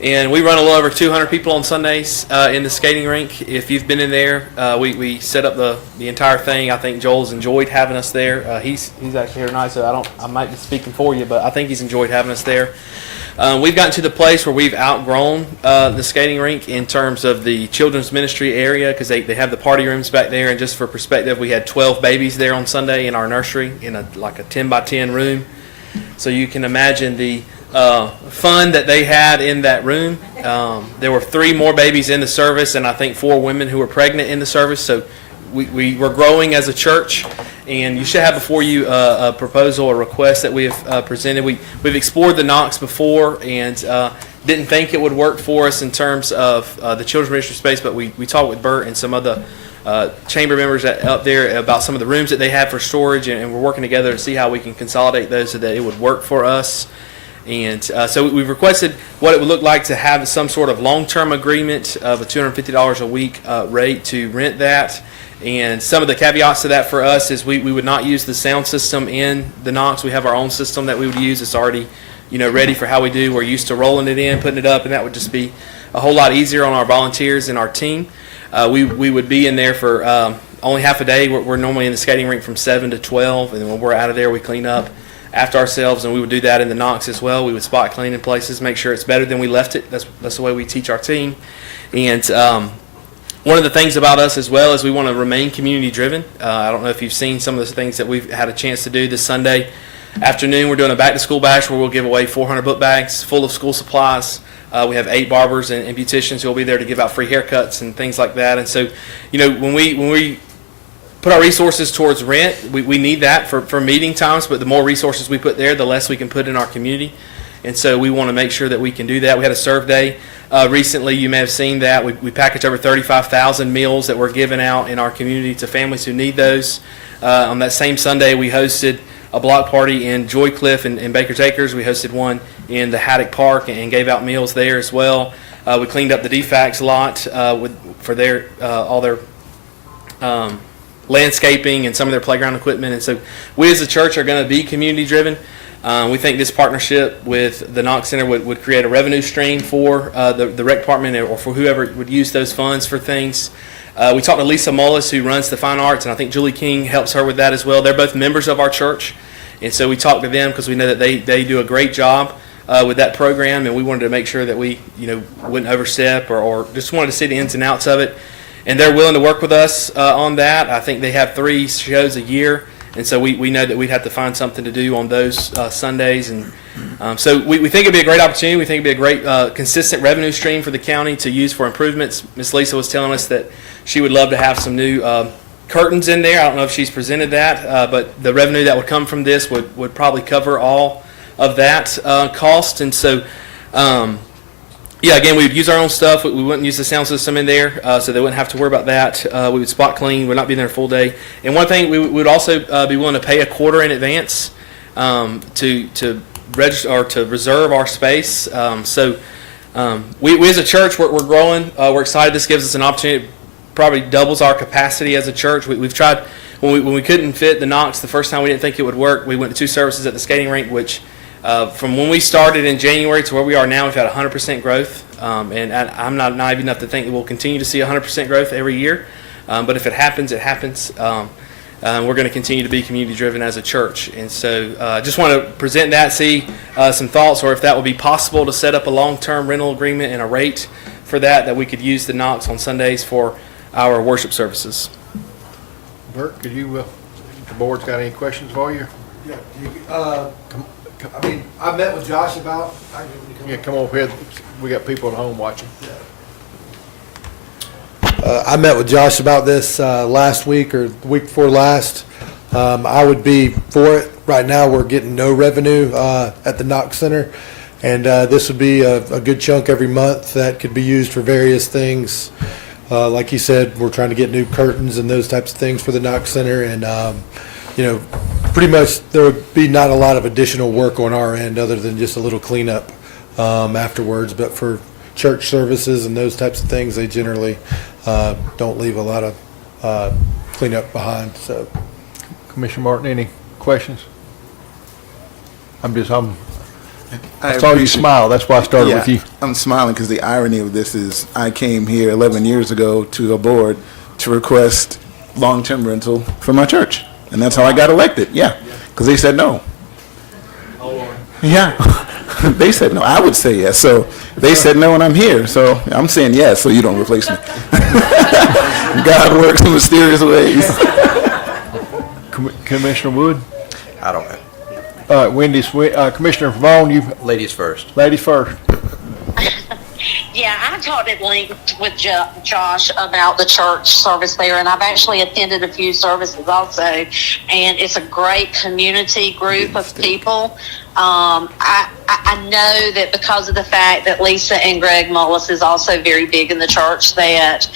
And we run a little over 200 people on Sundays in the skating rink. If you've been in there, we set up the entire thing. I think Joel's enjoyed having us there. He's actually here tonight, so I might be speaking for you, but I think he's enjoyed having us there. We've gotten to the place where we've outgrown the skating rink in terms of the children's ministry area, because they have the party rooms back there. And just for perspective, we had 12 babies there on Sunday in our nursery in a 10 by 10 room. So you can imagine the fun that they had in that room. There were 3 more babies in the service, and I think 4 women who were pregnant in the service. So we were growing as a church, and you should have before you a proposal or request that we have presented. We've explored the Knox before and didn't think it would work for us in terms of the children's ministry space, but we talked with Bert and some other chamber members up there about some of the rooms that they have for storage, and we're working together to see how we can consolidate those so that it would work for us. And so we've requested what it would look like to have some sort of long-term agreement of a $250 a week rate to rent that. And some of the caveats to that for us is we would not use the sound system in the Knox. We have our own system that we would use. It's already, ready for how we do. We're used to rolling it in, putting it up, and that would just be a whole lot easier on our volunteers and our team. We would be in there for only half a day. We're normally in the skating rink from 7 to 12, and then when we're out of there, we clean up after ourselves, and we would do that in the Knox as well. We would spot clean in places, make sure it's better than we left it. That's the way we teach our team. And one of the things about us as well is we want to remain community driven. I don't know if you've seen some of the things that we've had a chance to do this Sunday afternoon. We're doing a back to school bash where we'll give away 400 book bags full of school supplies. We have 8 barbers and beauticians who will be there to give out free haircuts and things like that. And so, when we put our resources towards rent, we need that for meeting times, but the more resources we put there, the less we can put in our community. And so we want to make sure that we can do that. We had a serve day recently. You may have seen that. We packaged over 35,000 meals that were given out in our community to families who need those. On that same Sunday, we hosted a block party in Joycliff and Baker's Acres. We hosted one in the Haddock Park and gave out meals there as well. We cleaned up the DFAX lot for their all their landscaping and some of their playground equipment. And so we as a church are going to be community driven. We think this partnership with the Knox Center would create a revenue stream for the rec department or for whoever would use those funds for things. We talked to Lisa Mullis, who runs the Fine Arts, and I think Julie King helps her with that as well. They're both members of our church, and so we talked to them because we know that they do a great job with that program, and we wanted to make sure that we wouldn't overstep or just wanted to see the ins and outs of it. And they're willing to work with us on that. I think they have 3 shows a year, and so we know that we'd have to find something to do on those Sundays. And so we think it'd be a great opportunity. We think it'd be a great consistent revenue stream for the county to use for improvements. Miss Lisa was telling us that she would love to have some new curtains in there. I don't know if she's presented that, but the revenue that would come from this would probably cover all of that cost. And so again, we would use our own stuff. We wouldn't use the sound system in there, so they wouldn't have to worry about that. We would spot clean. We'd not be there a full day. And one thing, we would also be willing to pay a quarter in advance to register or to reserve our space. We as a church, we're growing. We're excited. This gives us an opportunity. It probably doubles our capacity as a church. We've tried when we couldn't fit the Knox the first time. We didn't think it would work. We went to 2 services at the skating rink, which. From when we started in January to where we are now, we've had 100% growth, and I'm not naive enough to think that we'll continue to see 100% growth every year, but if it happens, it happens. We're going to continue to be community-driven as a church, and so I just want to present that, see some thoughts, or if that would be possible to set up a long-term rental agreement and a rate for that we could use the Knox on Sundays for our worship services. Bert, could you, the board's got any questions for you? I met with Josh about. Yeah, come over here. We got people at home watching. I met with Josh about this last week or the week before last. I would be for it. Right now, we're getting no revenue at the Knox Center, and this would be a good chunk every month that could be used for various things. Like you said, we're trying to get new curtains and those types of things for the Knox Center, and pretty much there would be not a lot of additional work on our end other than just a little cleanup afterwards. But for church services and those types of things, they generally don't leave a lot of cleanup behind. So, Commissioner Martin, any questions? I saw you appreciate- smile. That's why I started with you. I'm smiling because the irony of this is I came here 11 years ago to a board to request long-term rental for my church. And that's how I got elected, because they said no. Yeah, they said no. I would say yes. So they said no, and I'm here. So I'm saying yes, so you don't replace me. God works in mysterious ways. Commissioner Wood? I don't know. Commissioner Vaughn, you Ladies first. ladies first. Yeah, I talked at length with Josh about the church service there, and I've actually attended a few services also, and it's a great community group of people. I know that because of the fact that Lisa and Greg Mullis is also very big in the church, that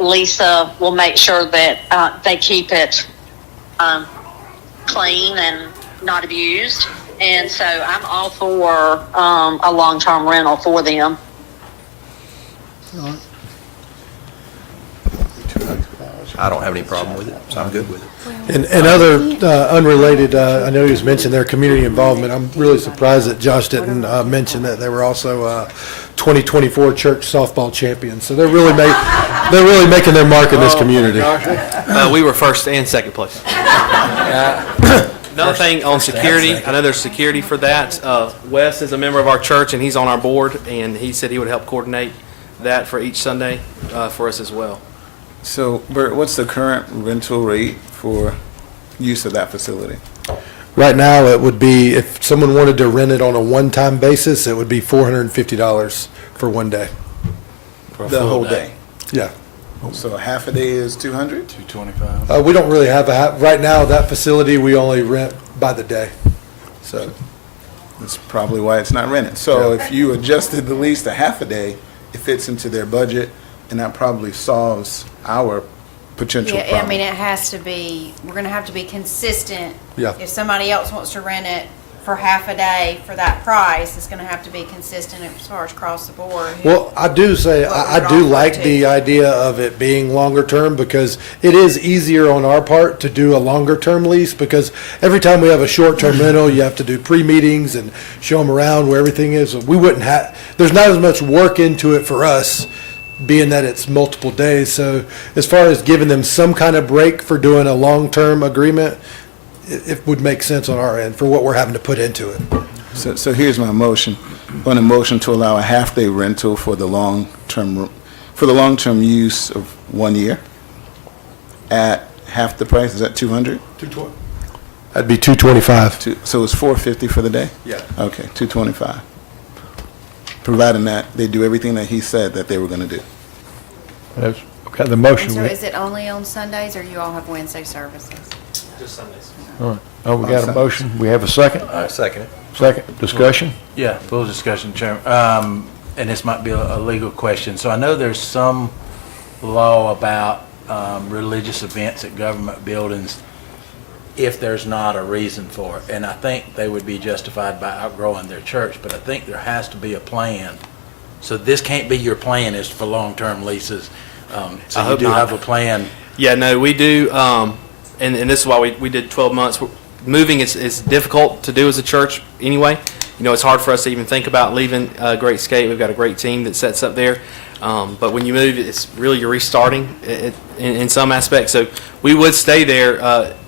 Lisa will make sure that they keep it clean and not abused. And so I'm all for a long-term rental for them. I don't have any problem with it, so I'm good with it. And other unrelated, I know he was mentioned their community involvement. I'm really surprised that Josh didn't mention that they were also 2024 church softball champions. So they're really making their mark in this community. We were first and second place. Another thing on security, I know there's security for that. Wes is a member of our church, and he's on our board, and he said he would help coordinate that for each Sunday for us as well. So, Bert, what's the current rental rate for use of that facility? Right now, it would be, if someone wanted to rent it on a one-time basis, it would be $450 for one day. The whole day? Yeah. So a half a day is 200? $225. We don't really have right now, that facility, we only rent by the day. So, That's probably why it's not rented. So if you adjusted the lease to half a day, it fits into their budget, and that probably solves our potential Yeah, I problem. mean, it has to be, we're gonna have to be consistent. Yeah. If somebody else wants to rent it for half a day for that price, it's gonna have to be consistent as far as across the board. well, I do say, What I would do offer like to- the idea of it being longer term because it is easier on our part to do a longer term lease because every time we have a short term rental, you have to do pre-meetings and show them around where everything is. We wouldn't have, there's not as much work into it for us, being that it's multiple days. So as far as giving them some kind of break for doing a long-term agreement, it would make sense on our end for what we're having to put into it. So here's my motion. On a motion to allow a half-day rental for the long-term use of 1 year at half the price, is that 200? That'd be $225. So it's 450 for the day? Yeah. Okay, 225. Providing that they do everything that he said that they were going to do. That's, okay, the And motion. so is it only on Sundays, or you all have Wednesday services? Just Sundays. All right. Oh, we got a motion. We have a second? I second it. Second, discussion? Yeah, full discussion, Chairman. And this might be a legal question. So I know there's some law about religious events at government buildings if there's not a reason for it. And I think they would be justified by outgrowing their church, but I think there has to be a plan. So this can't be your plan is for long-term leases. I So you hope do not. have a plan. Yeah, no, we do, and this is why we did 12 months. Moving is difficult to do as a church anyway. You know, it's hard for us to even think about leaving Great Skate. We've got a great team that sets up there. But when you move, it's really you're restarting in some aspects. So we would stay there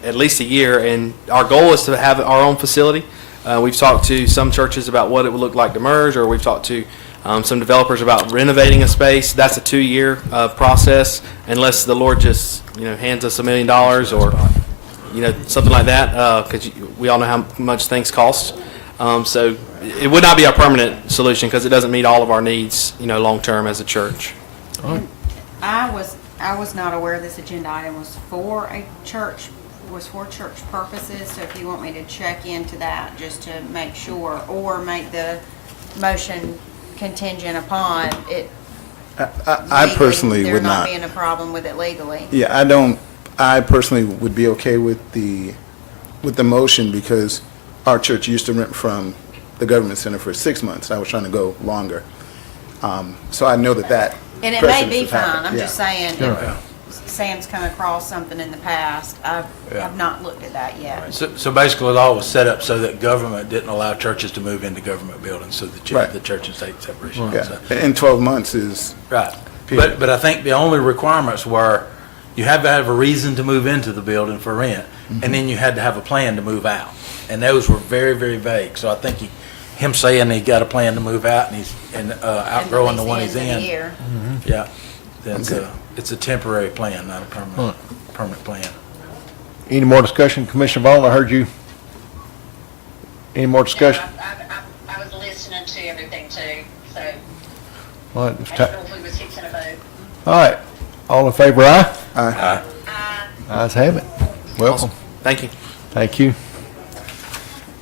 at least a year, and our goal is to have our own facility. We've talked to some churches about what it would look like to merge, or we've talked to some developers about renovating a space. That's a 2-year process, unless the Lord just hands us $1 million or something like that, because we all know how much things cost. So it would not be a permanent solution because it doesn't meet all of our needs, long term as a church. I was not aware this agenda item was for church purposes, so if you want me to check into that just to make sure, or make the motion contingent upon it. I personally would There not not. being a problem with it legally. Yeah, I personally would be okay with the motion because our church used to rent from the government center for 6 months. I was trying to go longer. So I know that And it may precedence be has happened. fine, I'm Yeah. just saying, if Sam's come across something in the past, I've not looked at that yet. So basically, the law was set up so that government didn't allow churches to move into government buildings, so Right. the church and state separation. Yeah, So- and 12 months is, Right. Period. But I think the only requirements were, you had to have a reason to move into the building for rent, and then you had to have a plan to move out. And those were very, very vague. So I think him saying he got a plan to move out and he's outgrowing the one he's And the lease in. ends in a year. Yeah. That's Okay. it's a temporary plan, not a permanent plan. Any more discussion? Commissioner Vaughn, I heard you. Any more discussion? I was listening to everything too, so All right, it's I ti- don't know if we was fixing a vote. all right. All in favor, aye? Aye. Ayes have it. Welcome. Thank you. Thank you.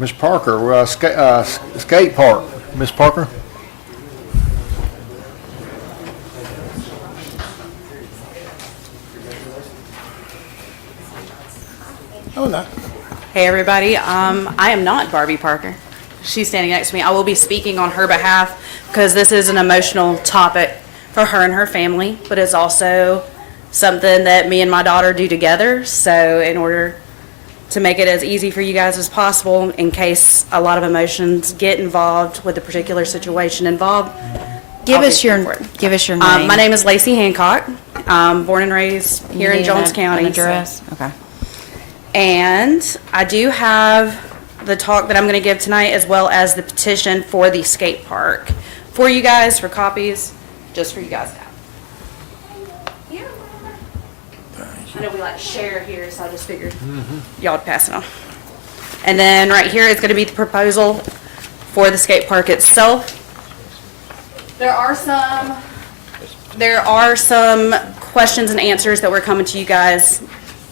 Ms. Parker, skate park. Ms. Parker? oh, no. Hey, everybody. I am not Barbie Parker. She's standing next to me. I will be speaking on her behalf because this is an emotional topic for her and her family, but it's also something that me and my daughter do together. So in order to make it as easy for you guys as possible, in case a lot of emotions get involved with the particular situation involved, Give I'll us be your here for it. give us your name. My name is Lacey Hancock. Born and raised here in You need Jones an County. address? Okay. And I do have the talk that I'm going to give tonight, as well as the petition for the skate park for you guys, for copies, just for you guys to have. I know we like to share here, so I just figured y'all would pass it on. And then right here is going to be the proposal for the skate park itself. There are some questions and answers that we're coming to you guys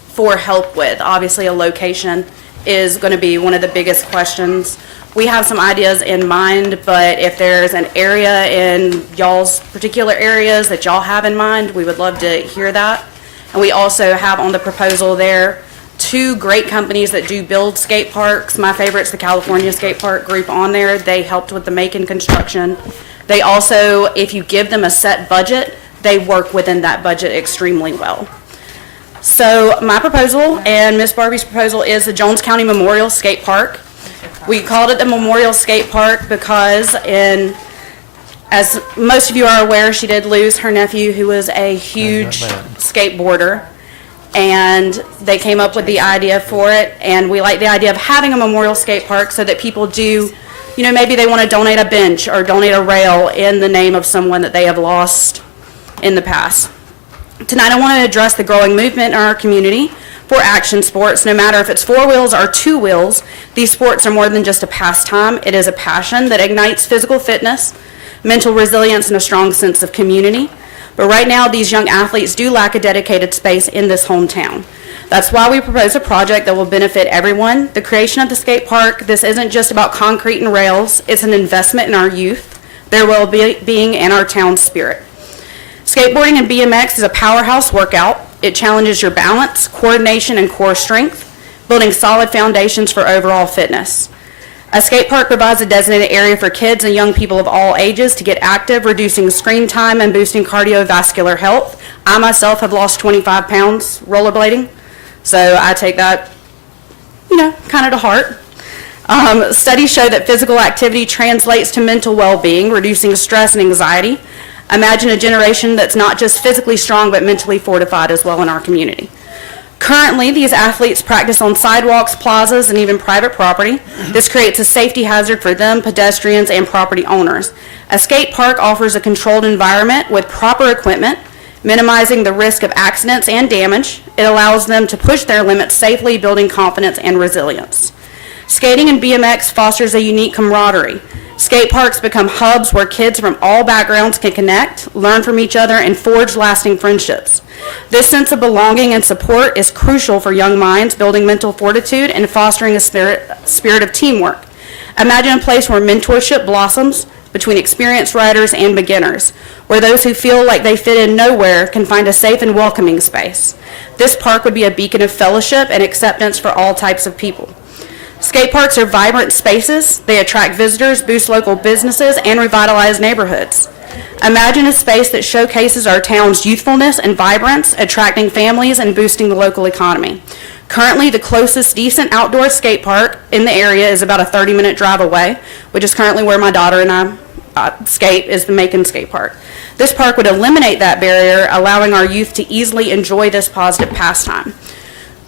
for help with. Obviously, a location is going to be one of the biggest questions. We have some ideas in mind, but if there's an area in y'all's particular areas that y'all have in mind, we would love to hear that. And we also have on the proposal there 2 great companies that do build skate parks. My favorite's the California Skate Park Group on there. They helped with the Macon construction. They also, if you give them a set budget, they work within that budget extremely well. So my proposal and Miss Barbie's proposal is the Jones County Memorial Skate Park. We called it the Memorial Skate Park because as most of you are aware, she did lose her nephew, who was a huge skateboarder. And they came up with the idea for it, and we like the idea of having a memorial skate park so that people do, maybe they want to donate a bench or donate a rail in the name of someone that they have lost in the past. Tonight I want to address the growing movement in our community for action sports. No matter if it's 4 wheels or 2 wheels, these sports are more than just a pastime. It is a passion that ignites physical fitness, mental resilience, and a strong sense of community. But right now, these young athletes do lack a dedicated space in this hometown. That's why we propose a project that will benefit everyone. The creation of the skate park, this isn't just about concrete and rails. It's an investment in our youth, their well-being, and our town spirit. Skateboarding and BMX is a powerhouse workout. It challenges your balance, coordination, and core strength, building solid foundations for overall fitness. A skate park provides a designated area for kids and young people of all ages to get active, reducing screen time and boosting cardiovascular health. I myself have lost 25 pounds rollerblading, so I take that, kind of to heart. Studies show that physical activity translates to mental well-being, reducing stress and anxiety. Imagine a generation that's not just physically strong, but mentally fortified as well in our community. Currently, these athletes practice on sidewalks, plazas, and even private property. This creates a safety hazard for them, pedestrians, and property owners. A skate park offers a controlled environment with proper equipment, minimizing the risk of accidents and damage. It allows them to push their limits safely, building confidence and resilience. Skating and BMX fosters a unique camaraderie. Skate parks become hubs where kids from all backgrounds can connect, learn from each other, and forge lasting friendships. This sense of belonging and support is crucial for young minds, building mental fortitude and fostering a spirit of teamwork. Imagine a place where mentorship blossoms between experienced riders and beginners, where those who feel like they fit in nowhere can find a safe and welcoming space. This park would be a beacon of fellowship and acceptance for all types of people. Skate parks are vibrant spaces. They attract visitors, boost local businesses, and revitalize neighborhoods. Imagine a space that showcases our town's youthfulness and vibrance, attracting families and boosting the local economy. Currently, the closest decent outdoor skate park in the area is about a 30-minute drive away, which is currently where my daughter and I skate, is the Macon Skate Park. This park would eliminate that barrier, allowing our youth to easily enjoy this positive pastime.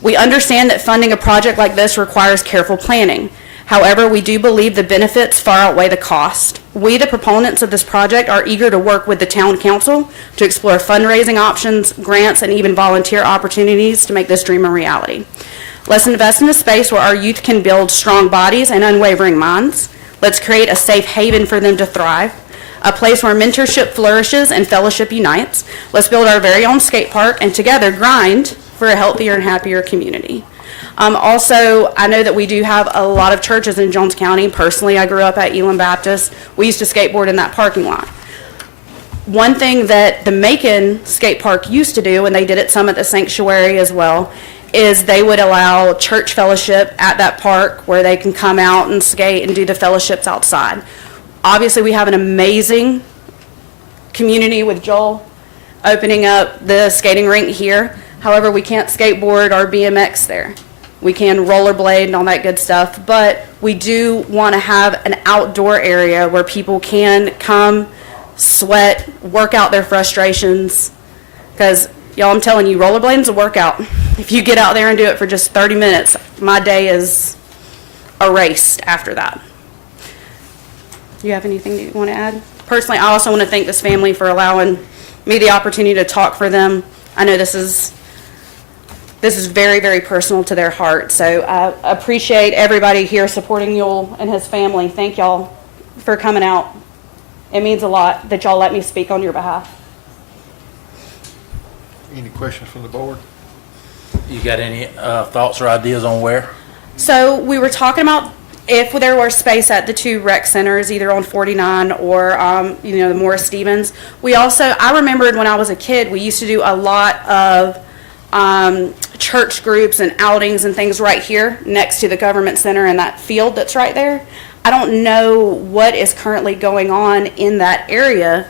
We understand that funding a project like this requires careful planning. However, we do believe the benefits far outweigh the cost. We, the proponents of this project, are eager to work with the town council to explore fundraising options, grants, and even volunteer opportunities to make this dream a reality. Let's invest in a space where our youth can build strong bodies and unwavering minds. Let's create a safe haven for them to thrive, a place where mentorship flourishes and fellowship unites. Let's build our very own skate park and together grind for a healthier and happier community. Also, I know that we do have a lot of churches in Jones County. Personally, I grew up at Elam Baptist. We used to skateboard in that parking lot. One thing that the Macon Skate Park used to do, and they did it some at the sanctuary as well, is they would allow church fellowship at that park where they can come out and skate and do the fellowships outside. Obviously, we have an amazing community with Joel opening up the skating rink here. However, we can't skateboard or BMX there. We can rollerblade and all that good stuff, but we do want to have an outdoor area where people can come, sweat, work out their frustrations. Because, y'all, I'm telling you, rollerblading's a workout. If you get out there and do it for just 30 minutes, my day is erased after that. Do you have anything that you want to add? Personally, I also want to thank this family for allowing me the opportunity to talk for them. I know this is very, very personal to their heart. So I appreciate everybody here supporting Yul and his family. Thank y'all for coming out. It means a lot that y'all let me speak on your behalf. Any questions from the board? You got any thoughts or ideas on where? So we were talking about if there were space at the two rec centers, either on 49 or, the Morris Stevens. I remembered when I was a kid, we used to do a lot of church groups and outings and things right here next to the government center and that field that's right there. I don't know what is currently going on in that area,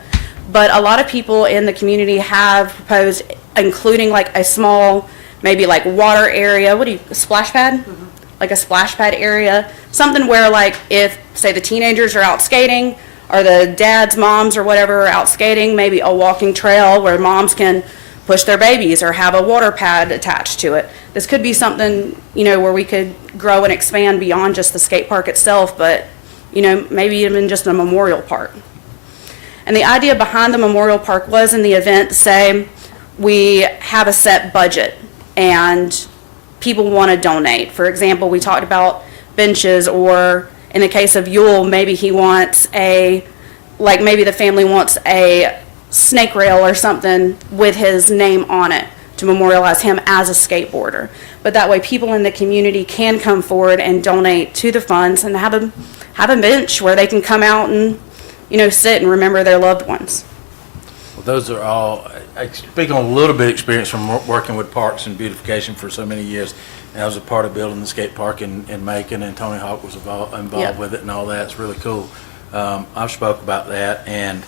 but a lot of people in the community have proposed including like a small, maybe like water area, a splash pad? Mm-hmm. Like a splash pad area, something where like if, say, the teenagers are out skating or the dads, moms, or whatever are out skating, maybe a walking trail where moms can push their babies or have a water pad attached to it. This could be something, where we could grow and expand beyond just the skate park itself, but, maybe even just a memorial park. And the idea behind the memorial park was in the event, say, we have a set budget and people want to donate. For example, we talked about benches, or in the case of Yule, maybe he wants maybe the family wants a snake rail or something with his name on it to memorialize him as a skateboarder. But that way people in the community can come forward and donate to the funds and have a bench where they can come out and, sit and remember their loved ones. Well, those are all, I speak on a little bit of experience from working with parks and beautification for so many years. And I was a part of building the skate park in Macon, and Tony Hawk was involved with it and all that. It's really cool. I've spoke about that, and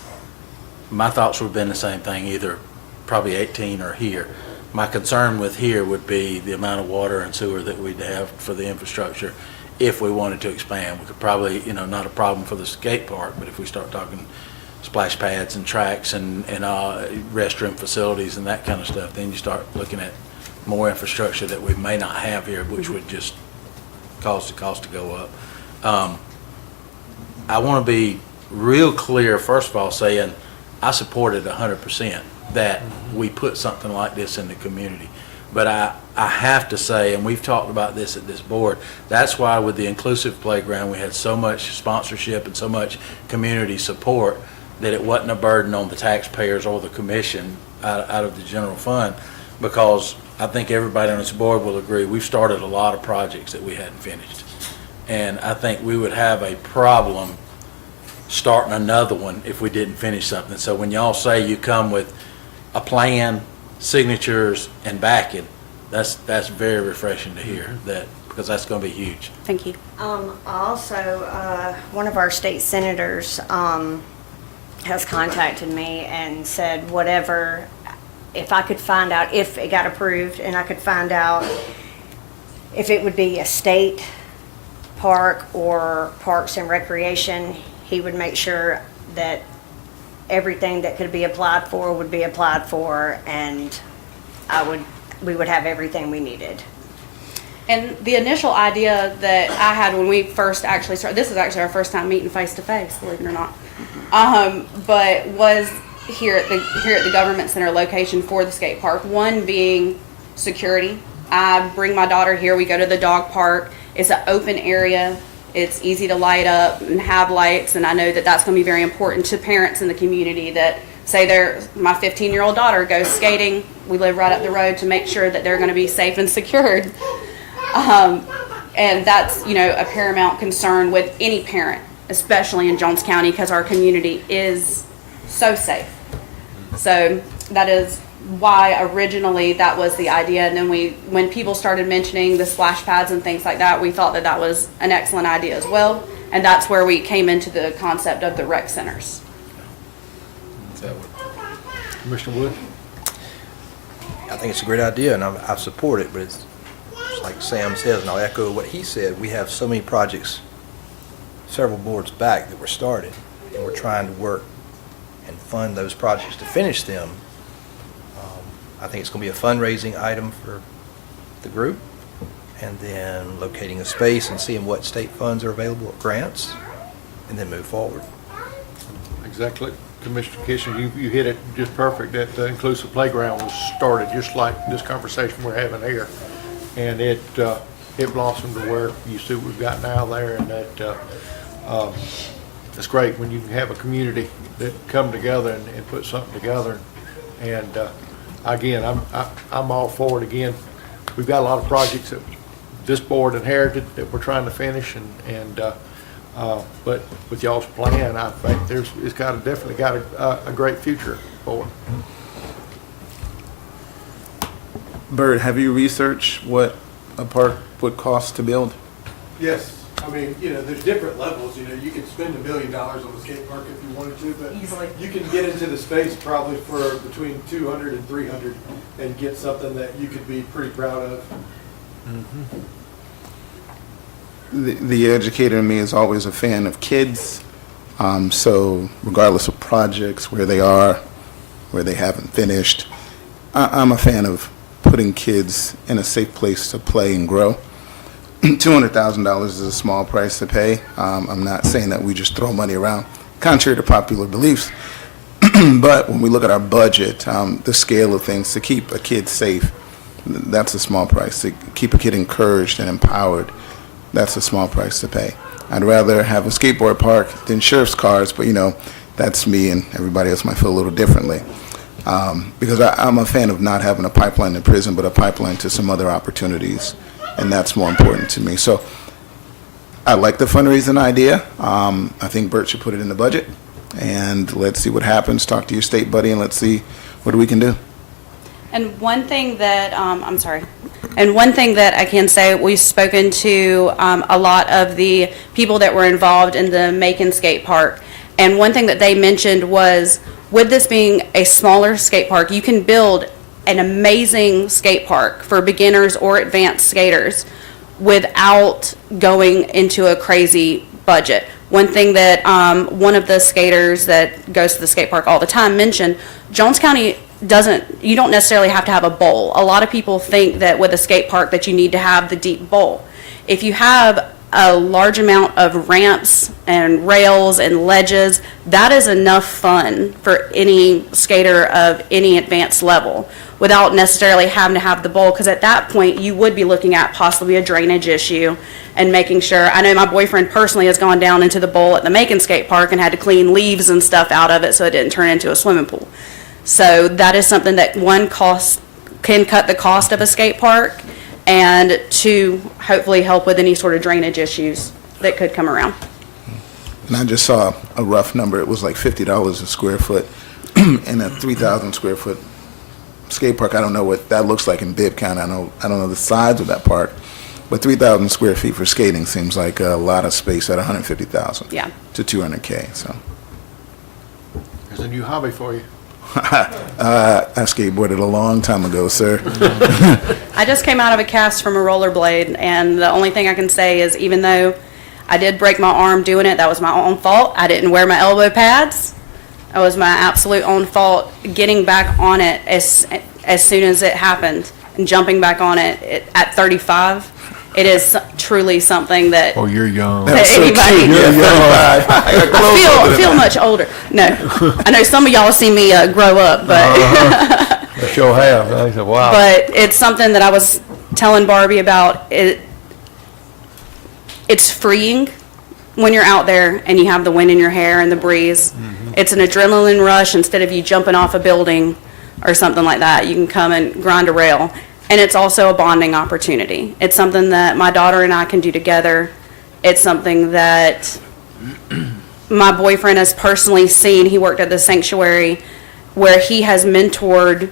my thoughts would have been the same thing, either probably 18 or here. My concern with here would be the amount of water and sewer that we'd have for the infrastructure if we wanted to expand. We could probably, not a problem for the skate park, but if we start talking splash pads and tracks and restroom facilities and that kind of stuff, then you start looking at more infrastructure that we may not have here, which would just cause the cost to go up. I want to be real clear, first of all, saying I supported 100% that we put something like this in the community. But I have to say, and we've talked about this at this board, that's why with the Inclusive Playground we had so much sponsorship and so much community support that it wasn't a burden on the taxpayers or the commission out of the general fund, because I think everybody on this board will agree we've started a lot of projects that we hadn't finished. And I think we would have a problem starting another one if we didn't finish something. So when y'all say you come with a plan, signatures, and backing, that's very refreshing to hear, that, because that's going to be huge. Thank you. Also, one of our state senators has contacted me and said whatever, if I could find out if it got approved and I could find out if it would be a state park or Parks and Recreation, he would make sure that everything that could be applied for would be applied for, and we would have everything we needed. And the initial idea that I had when we first actually started, this is actually our first time meeting face to face, believe it or not, but was here at the government center location for the skate park. One being security. I bring my daughter here. We go to the dog park. It's an open area. It's easy to light up and have lights, and I know that that's going to be very important to parents in the community that say my 15-year-old daughter goes skating. We live right up the road to make sure that they're going to be safe and secured. And that's, a paramount concern with any parent, especially in Jones County, because our community is so safe. So that is why originally that was the idea. And then when people started mentioning the splash pads and things like that, we thought that that was an excellent idea as well. And that's where we came into the concept of the rec centers. Commissioner Wood? I think it's a great idea, and I support it, but it's like Sam says, and I'll echo what he said, we have so many projects, several boards back that were started, and we're trying to work and fund those projects to finish them. I think it's going to be a fundraising item for the group, and then locating a space and seeing what state funds are available or grants, and then move forward. Exactly. Commissioner Kitchen, you hit it just perfect. That inclusive playground was started just like this conversation we're having here. And it blossomed to where you see what we've got now there, and that it's great when you can have a community that come together and put something together. And again, I'm all for it. Again, we've got a lot of projects that this board inherited that we're trying to finish, but with y'all's plan, I think it's definitely got a great future for it. Bert, have you researched what a park would cost to build? Yes, I mean, there's different levels, you could spend $1 million on a skate park if you wanted to, but Easily. you can get into the space probably for between 200 and 300 and get something that you could be pretty proud of. The educator in me is always a fan of kids. So regardless of projects, where they are, where they haven't finished, I'm a fan of putting kids in a safe place to play and grow. $200,000 is a small price to pay. I'm not saying that we just throw money around, contrary to popular beliefs. But when we look at our budget, the scale of things, to keep a kid safe, that's a small price. To keep a kid encouraged and empowered, that's a small price to pay. I'd rather have a skateboard park than sheriff's cars, but that's me, and everybody else might feel a little differently. Because I'm a fan of not having a pipeline to prison, but a pipeline to some other opportunities, and that's more important to me. So I like the fundraising idea. I think Bert should put it in the budget, and let's see what happens. Talk to your state buddy, and let's see what we can do. And one thing that, and one thing that I can say, we've spoken to a lot of the people that were involved in the Macon Skate Park. And one thing that they mentioned was, with this being a smaller skate park, you can build an amazing skate park for beginners or advanced skaters without going into a crazy budget. One thing that one of the skaters that goes to the skate park all the time mentioned, Jones County you don't necessarily have to have a bowl. A lot of people think that with a skate park that you need to have the deep bowl. If you have a large amount of ramps and rails and ledges, that is enough fun for any skater of any advanced level without necessarily having to have the bowl, because at that point you would be looking at possibly a drainage issue and making sure. I know my boyfriend personally has gone down into the bowl at the Macon Skate Park and had to clean leaves and stuff out of it so it didn't turn into a swimming pool. So that is something that can cut the cost of a skate park, and two, hopefully help with any sort of drainage issues that could come around. And I just saw a rough number. It was like $50 a square foot in a 3,000 square foot skate park. I don't know what that looks like in Bibb County. I don't know the size of that park, but 3,000 square feet for skating seems like a lot of space at 150,000 to 200K. So There's a new hobby for you. I skateboarded a long time ago, sir. I just came out of a cast from a rollerblade, and the only thing I can say is, even though I did break my arm doing it, that was my own fault. I didn't wear my elbow pads. It was my absolute own fault getting back on it as soon as it happened and jumping back on it at 35. It is truly something that Oh, you're young. that anybody. I feel much older. No, I know some of y'all have seen me grow up, but I sure have. I said, wow. but it's something that I was telling Barbie about. It's freeing when you're out there and you have the wind in your hair and the breeze. It's an adrenaline rush. Instead of you jumping off a building or something like that, you can come and grind a rail. And it's also a bonding opportunity. It's something that my daughter and I can do together. It's something that my boyfriend has personally seen. He worked at the sanctuary where he has mentored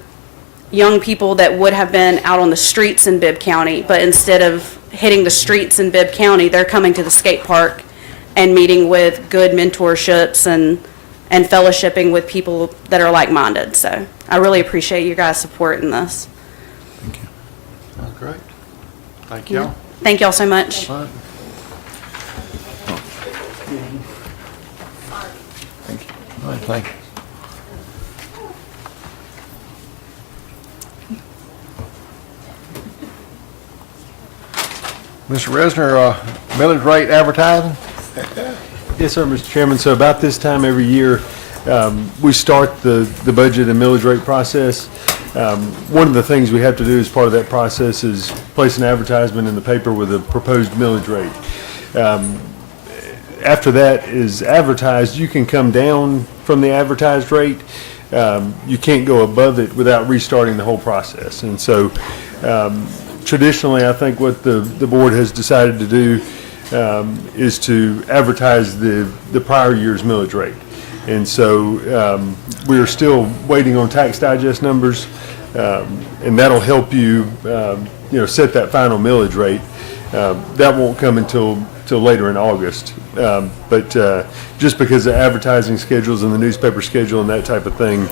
young people that would have been out on the streets in Bibb County, but instead of hitting the streets in Bibb County, they're coming to the skate park and meeting with good mentorships and fellowshipping with people that are like-minded. So I really appreciate you guys' support in this. Oh, great. Thank y'all. Thank y'all so much. All right. Thank you. All right, thank you. Mr. Resner, millage rate advertising? Yes, sir, Mr. Chairman. So about this time every year, we start the budget and millage rate process. One of the things we have to do as part of that process is place an advertisement in the paper with a proposed millage rate. After that is advertised, you can come down from the advertised rate. You can't go above it without restarting the whole process. And so traditionally, I think what the board has decided to do is to advertise the prior year's millage rate. And so we are still waiting on tax digest numbers, and that'll help you, set that final millage rate. That won't come until later in August. But just because of advertising schedules and the newspaper schedule and that type of thing,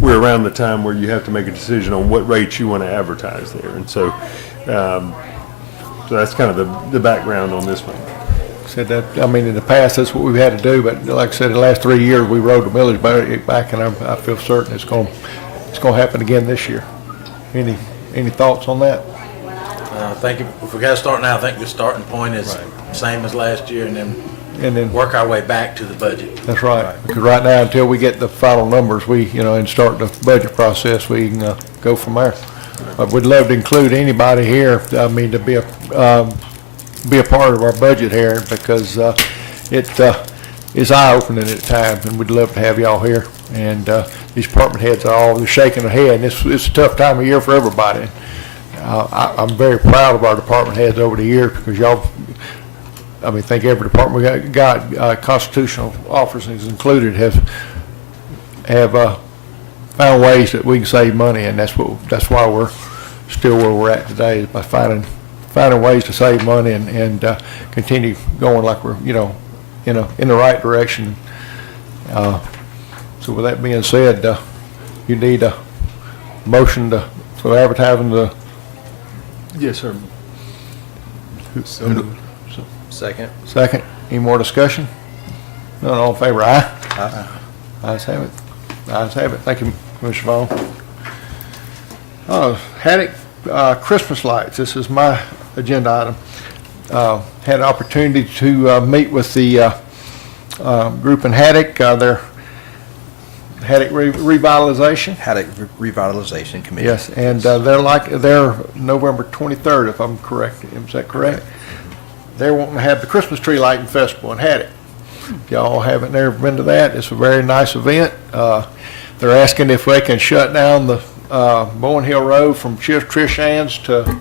we're around the time where you have to make a decision on what rates you want to advertise there. And so, so that's kind of the background on this one. Said that, I mean, in the past, that's what we've had to do, but like I said, the last 3 years, we rode the millage back, and I feel certain it's going to happen again this year. Any thoughts on that? I think if we got to start now, I think the starting point is same as last year, and then work our way back to the budget. That's right. Because right now, until we get the final numbers, and start the budget process, we can go from there. But we'd love to include anybody here, I mean, to be a part of our budget here, because it is eye-opening at times, and we'd love to have y'all here. And these department heads are all shaking their head, and it's a tough time of year for everybody. I'm very proud of our department heads over the years, because y'all, I mean, think every department we got constitutional officers included, have found ways that we can save money, and that's why we're still where we're at today, is by finding ways to save money and continue going like we're in the right direction. So with that being said, you need a motion for advertising the. Yes, sir. Second. Second. Any more discussion? None, all in favor, aye? Aye. Ayes have it. Ayes have it. Thank you, Commissioner Vaughn. Haddock Christmas lights. This is my agenda item. Had an opportunity to meet with the group in Haddock, their Haddock Revitalization. Haddock Revitalization Committee. Yes, and they're November 23rd, if I'm correct. Is that correct? They're wanting to have the Christmas tree lighting festival in Haddock. If y'all haven't ever been to that, it's a very nice event. They're asking if they can shut down the Bowen Hill Road from Trish Ann's to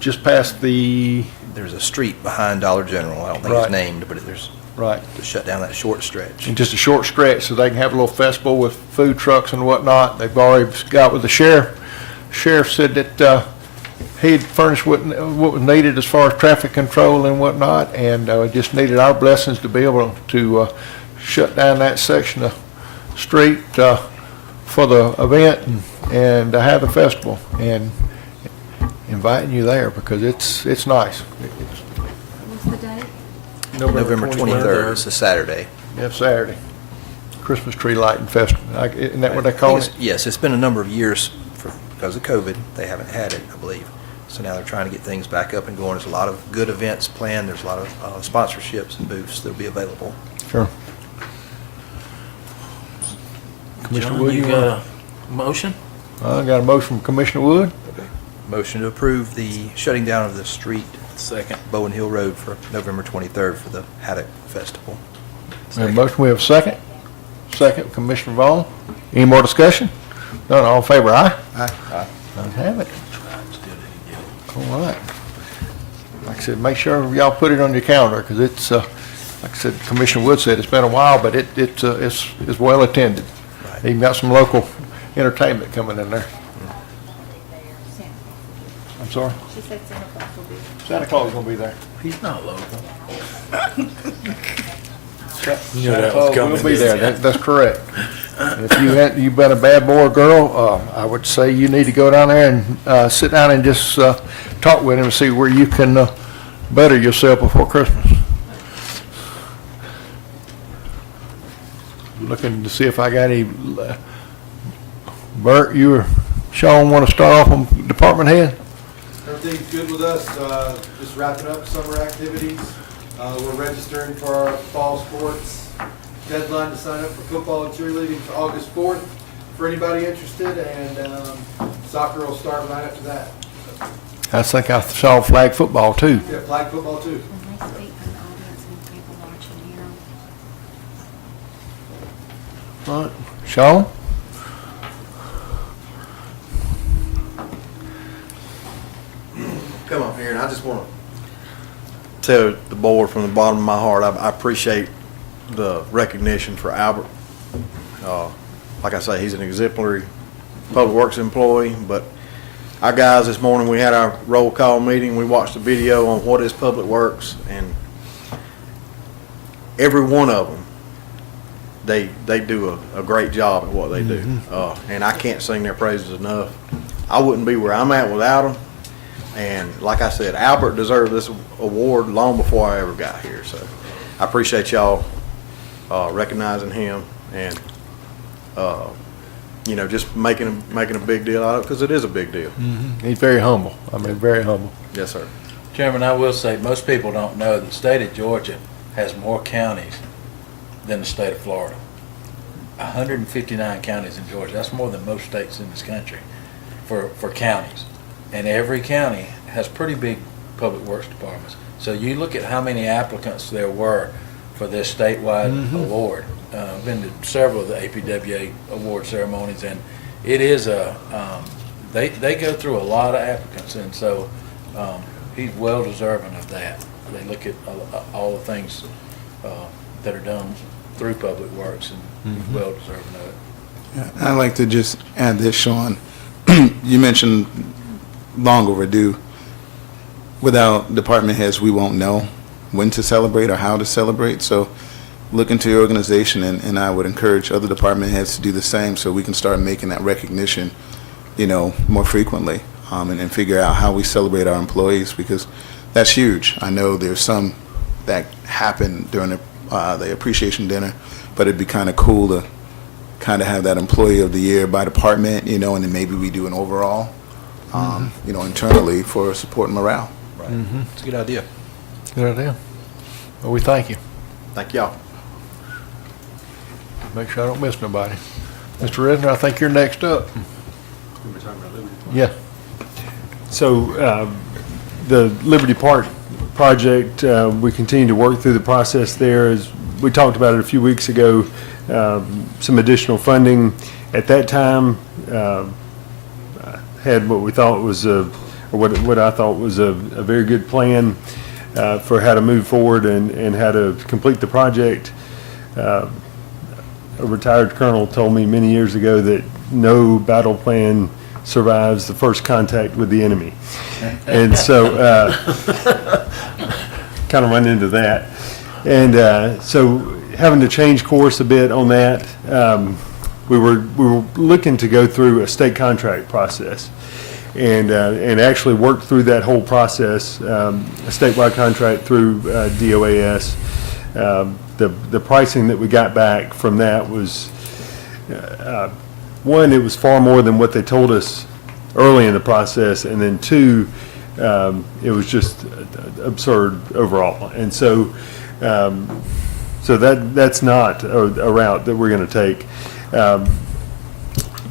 just past the. There's a street behind Dollar General. I don't think it's named, but there's. Right. To shut down that short stretch. And just a short stretch, so they can have a little festival with food trucks and whatnot. They've already got with the sheriff. Sheriff said that he'd furnished what was needed as far as traffic control and whatnot, and just needed our blessings to be able to shut down that section of street for the event and have the festival, and inviting you there because it's nice. What's the date? November 23rd. It's a Saturday. Yeah, Saturday. Christmas tree lighting festival. Isn't that what they call it? Yes, it's been a number of years because of COVID. They haven't had it, I believe. So now they're trying to get things back up and going. There's a lot of good events planned. There's a lot of sponsorships and booths that'll be available. Sure. Commissioner John, Wood, you got a motion? I got a motion from Commissioner Wood. Motion to approve the shutting down of the street. Second. Bowen Hill Road for November 23rd for the Haddock Festival. We have a motion, we have a second. Second, Commissioner Vaughn. Any more discussion? None, all in favor, aye? Aye. Ayes have it. All right. Like I said, make sure y'all put it on your calendar, because it's, like I said, Commissioner Wood said, it's been a while, but it's well attended. Right. Even got some local entertainment coming in there. I'm sorry? She said Santa Claus will be. Santa Claus is gonna be there. He's not local. Santa Claus will be there, that's correct. And if you've been a bad boy or girl, I would say you need to go down there and sit down and just talk with him and see where you can better yourself before Christmas. Looking to see if I got any, Bert, you or Sean want to start off on department head? Everything's good with us, just wrapping up summer activities. We're registering for our fall sports. Deadline to sign up for football and cheerleading for August 4th for anybody interested, and soccer will start right after that. I think I saw flag football too. Yeah, flag football too. When they speak from the audience and people watching here. All right, Sean? Come up here, and I just want to tell the board from the bottom of my heart, I appreciate the recognition for Albert. Like I say, he's an exemplary public works employee, but our guys this morning, we had our roll call meeting, we watched the video on what is public works, and every one of them, they do a great job at what they do. And I can't sing their praises enough. I wouldn't be where I'm at without them. And like I said, Albert deserved this award long before I ever got here. So I appreciate y'all recognizing him and just making a big deal out of it, because it is a big deal. He's very humble. I mean, very humble. Yes, sir. Chairman, I will say, most people don't know that the state of Georgia has more counties than the state of Florida. 159 counties in Georgia. That's more than most states in this country for counties. And every county has pretty big public works departments. So you look at how many applicants there were for this statewide award. I've been to several of the APWA award ceremonies, and it is they go through a lot of applicants, and so he's well deserving of that. They look at all the things that are done through public works, and he's well deserving of it. I'd like to just add this, Sean. You mentioned long overdue. Without department heads, we won't know when to celebrate or how to celebrate. So look into your organization, and I would encourage other department heads to do the same, so we can start making that recognition, more frequently, and figure out how we celebrate our employees, because that's huge. I know there's some that happen during the appreciation dinner, but it'd be kind of cool to kind of have that employee of the year by department, and then maybe we do an overall, internally for support and morale. Right. It's a good idea. Good idea. Well, we thank you. Thank y'all. Make sure I don't miss nobody. Mr. Resner, I think you're next up. Yeah. So the Liberty Park project, we continue to work through the process there. As we talked about it a few weeks ago, some additional funding. At that time, had what we thought was what I thought was a very good plan for how to move forward and how to complete the project. A retired colonel told me many years ago that no battle plan survives the first contact with the enemy. And so kind of run into that. And so having to change course a bit on that, we were looking to go through a state contract process and actually work through that whole process, a statewide contract through DOAS. The pricing that we got back from that was, one, it was far more than what they told us early in the process, and then two, it was just absurd overall. And so that's not a route that we're going to take.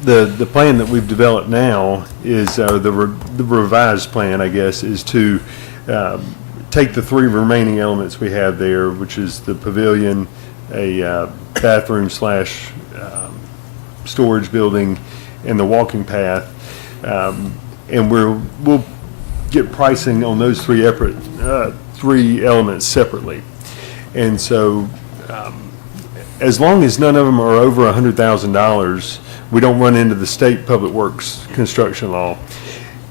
The plan that we've developed now is the revised plan, I guess, is to take the three remaining elements we have there, which is the pavilion, a bathroom slash storage building, and the walking path, and we'll get pricing on those three elements separately. And so as long as none of them are over $100,000, we don't run into the state public works construction law.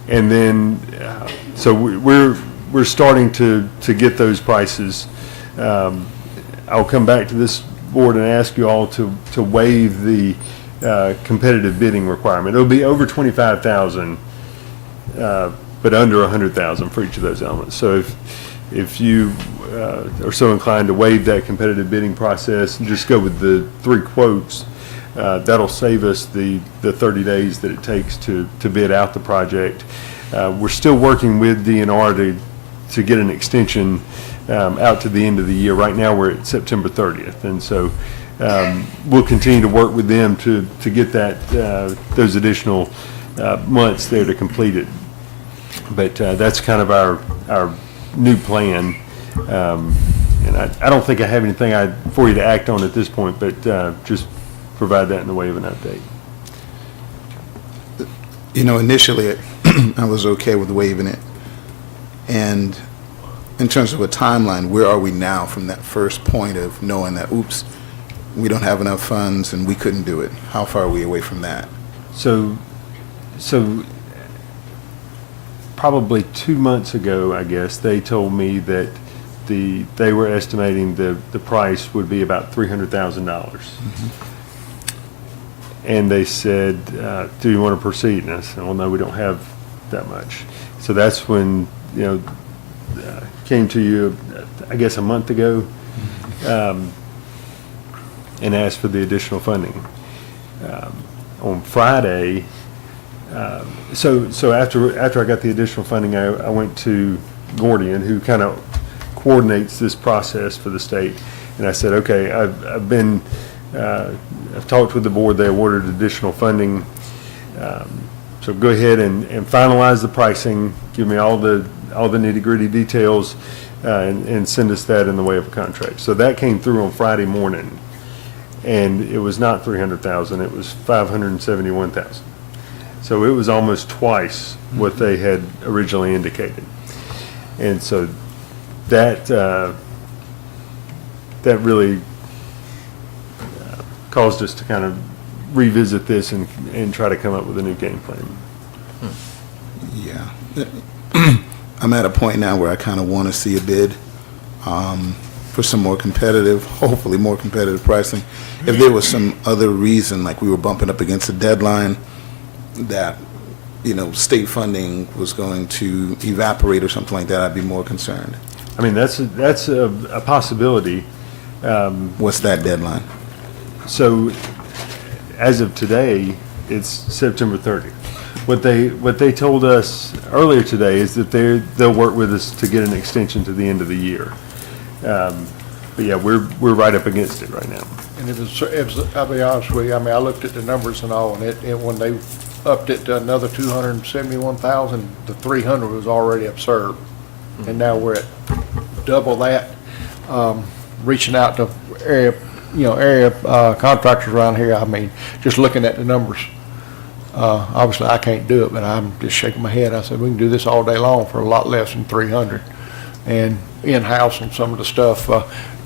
And then, so we're starting to get those prices. I'll come back to this board and ask you all to waive the competitive bidding requirement. It'll be over 25,000, but under 100,000 for each of those elements. So if you are so inclined to waive that competitive bidding process and just go with the 3 quotes, that'll save us the 30 days that it takes to bid out the project. We're still working with DNR to get an extension out to the end of the year. Right now, we're at September 30th, and so we'll continue to work with them to get those additional months there to complete it. But that's kind of our new plan. And I don't think I have anything for you to act on at this point, but just provide that in the way of an update. You know, initially, I was okay with waiving it. And in terms of a timeline, where are we now from that first point of knowing that, oops, we don't have enough funds and we couldn't do it? How far are we away from that? So probably 2 months ago, I guess, they told me that they were estimating the price would be about $300,000. And they said, do you want to proceed? And I said, well, no, we don't have that much. So that's when, came to you, I guess, a month ago, and asked for the additional funding. On Friday, so after I got the additional funding, I went to Gordian, who kind of coordinates this process for the state, and I said, okay, I've talked with the board. They awarded additional funding, so go ahead and finalize the pricing. Give me all the nitty-gritty details, and send us that in the way of a contract. So that came through on Friday morning, and it was not 300,000. It was 571,000. So it was almost twice what they had originally indicated, and so that really caused us to kind of revisit this and try to come up with a new game plan. Yeah. I'm at a point now where I kind of want to see a bid for some more competitive, hopefully more competitive pricing. If there was some other reason, like we were bumping up against a deadline that, state funding was going to evaporate or something like that, I'd be more concerned. I mean, that's a possibility. What's that deadline? So, as of today, it's September 30th. What they told us earlier today is that they'll work with us to get an extension to the end of the year. But yeah, we're right up against it right now. And it was, I'll be honest with you, I mean, I looked at the numbers and all, and it when they upped it to another 271,000, the 300 was already absurd. And now we're at double that. Reaching out to area contractors around here, I mean, just looking at the numbers. Obviously, I can't do it, but I'm just shaking my head. I said, we can do this all day long for a lot less than 300. And in-house on some of the stuff,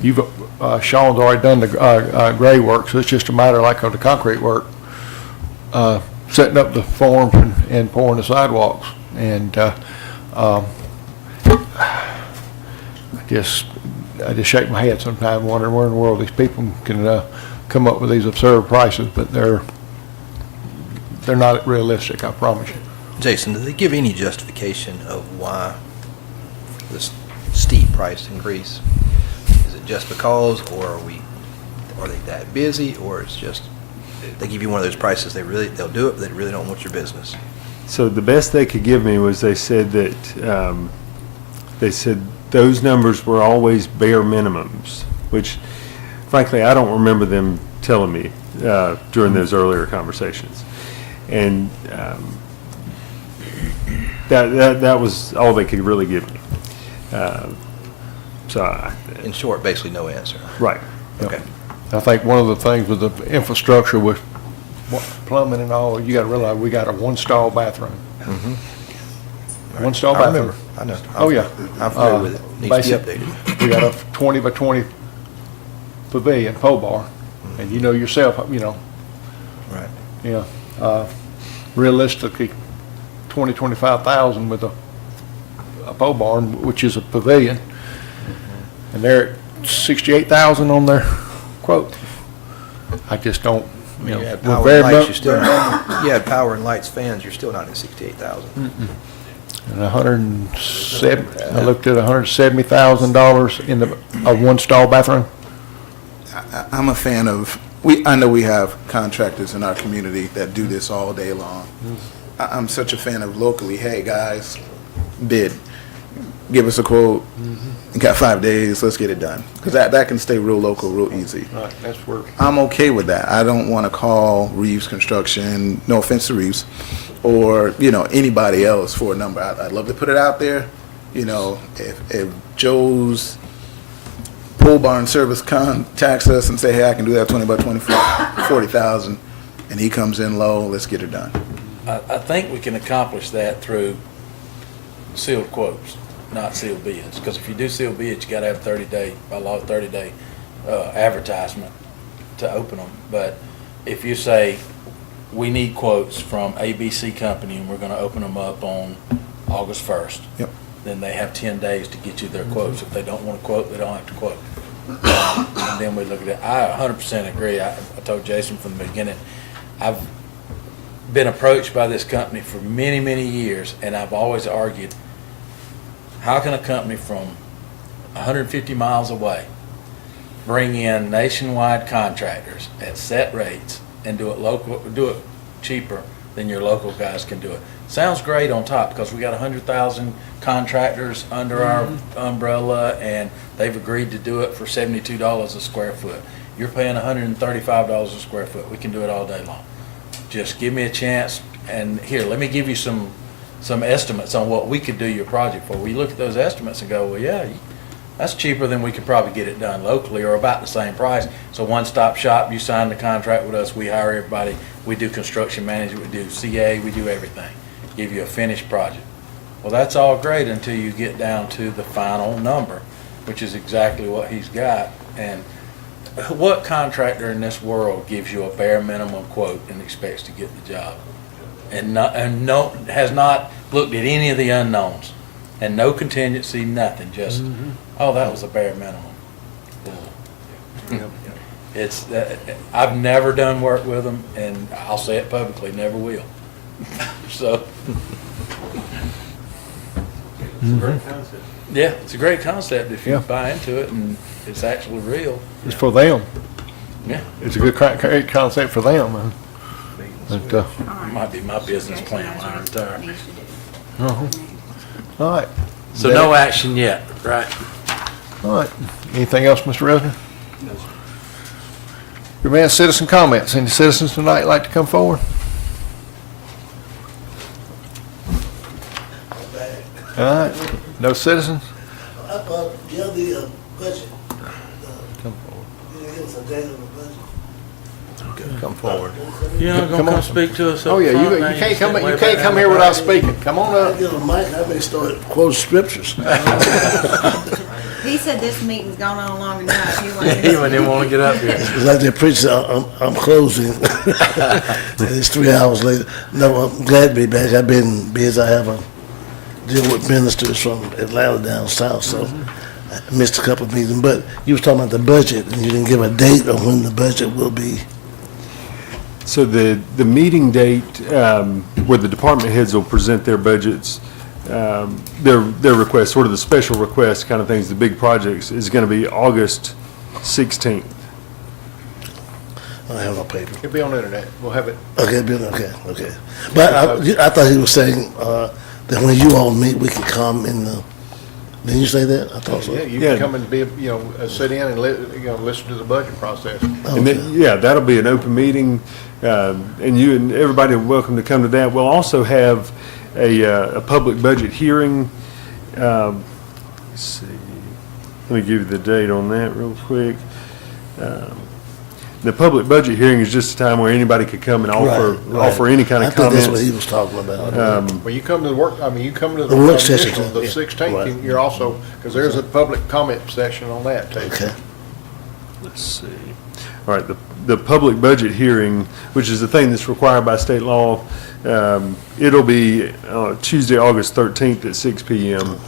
Sean's already done the gray work, so it's just a matter like of the concrete work, setting up the forms and pouring the sidewalks. And I just shake my head sometimes, wondering where in the world these people can come up with these absurd prices, but they're not realistic, I promise you. Jason, did they give any justification of why this steep price increase? Is it just because, or are they that busy, or it's just they give you one of those prices they'll do it, but they really don't want your business? So the best they could give me was they said that those numbers were always bare minimums, which frankly I don't remember them telling me during those earlier conversations. And that was all they could really give me. In short, basically no answer. Right. Okay. I think one of the things with the infrastructure with plumbing and all, you got to realize we got a one-stall bathroom. Mm-hmm. One-stall I bathroom. remember. I know. Oh, yeah. I'm familiar with it. Needs to be updated. We got a 20 by 20 pavilion, pole bar, and you know yourself, Right. you know, realistically, 25,000 with a pole barn, which is a pavilion. And they're at 68,000 on their quote. I just don't, you know. You had we're power very and lights, mu- you're still not, you had power and lights, fans, you're still not at 68,000. And 170, I looked at $170,000 in a one stall bathroom. I'm a fan of, I know we have contractors in our community that do this all day long. I'm such a fan of locally, hey, guys, bid, give us a quote, you got 5 days, let's get it done. Because that can stay real local, real easy. Right, that's where. I'm okay with that. I don't want to call Reeves Construction, no offense to Reeves, or, you know, anybody else for a number. I'd love to put it out there. You know, if Joe's pole barn service contacts us and say, hey, I can do that 20 by 24, 40,000, and he comes in low, let's get it done. I think we can accomplish that through sealed quotes, not sealed bids. Because if you do sealed bids, you got to have 30-day, by law, 30-day advertisement to open them. But if you say, we need quotes from ABC Company and we're going to open them up on August 1st, Yep. then they have 10 days to get you their quotes. If they don't want to quote, they don't have to quote. And then we look at it. I 100% agree. I told Jason from the beginning, I've been approached by this company for many, many years, and I've always argued, how can a company from 150 miles away bring in nationwide contractors at set rates and do it cheaper than your local guys can do it? Sounds great on top because we got 100,000 contractors under our umbrella, and they've agreed to do it for $72 a square foot. You're paying $135 a square foot. We can do it all day long. Just give me a chance, and here, let me give you some estimates on what we could do your project for. We look at those estimates and go, well, yeah, that's cheaper than we could probably get it done locally, or about the same price. So one-stop shop, you sign the contract with us, we hire everybody, we do construction management, we do CA, we do everything. Give you a finished project. Well, that's all great until you get down to the final number, which is exactly what he's got. And what contractor in this world gives you a bare minimum quote and expects to get the job? And has not looked at any of the unknowns, and no contingency, nothing, just, oh, that was a bare minimum. It's, I've never done work with them, and I'll say it publicly, never will. So. Yeah, it's a great concept if you buy into it and it's actually real. It's for them. Yeah. It's a good great concept for them. Man. But, Might be my business plan when I retire. all right. So no action yet, right? All right. Anything else, Mr. Resnick? Your man, citizen comments. Any citizens tonight like to come forward? All right. No citizens? The other budget. Come forward. Give us a date on the budget. Come forward. You're not gonna come speak to us up Oh, yeah, front you now? can't come, sit way you can't back come down here the without back? speaking. Come on I up. get a mic, I may start quoting scriptures. He said this meeting's gone on long enough. He wanted He didn't want to get up here. It's like they preach, I'm closing. And it's 3 hours later. No, I'm glad to be back. I've been busy. I have a deal with ministers from Atlanta down south, so I missed a couple of meetings. But you was talking about the budget, and you didn't give a date on when the budget will be. So the meeting date, where the department heads will present their budgets, their requests, sort of the special request kind of things, the big projects, is going to be August 16th. I have no paper. It'll be on the internet. We'll have it. Okay, okay. But I thought he was saying that when you all meet, we can come in the. Didn't you say that? I thought so. Yeah, you can come and be, sit in and listen to the budget process. And then, yeah, that'll be an open meeting, and you and everybody are welcome to come to that. We'll also have a public budget hearing. Let's see, let me give you the date on that real quick. The public budget hearing is just a time where anybody could come and offer any kind of I think comments. that's what he was talking about. Well, you come to the you come to The work the session, the yeah. 16th, Right. you're also, because there's a public comment session on that too. Okay. let's see. All right, the public budget hearing, which is the thing that's required by state law, it'll be Tuesday, August 13th at 6 p.m.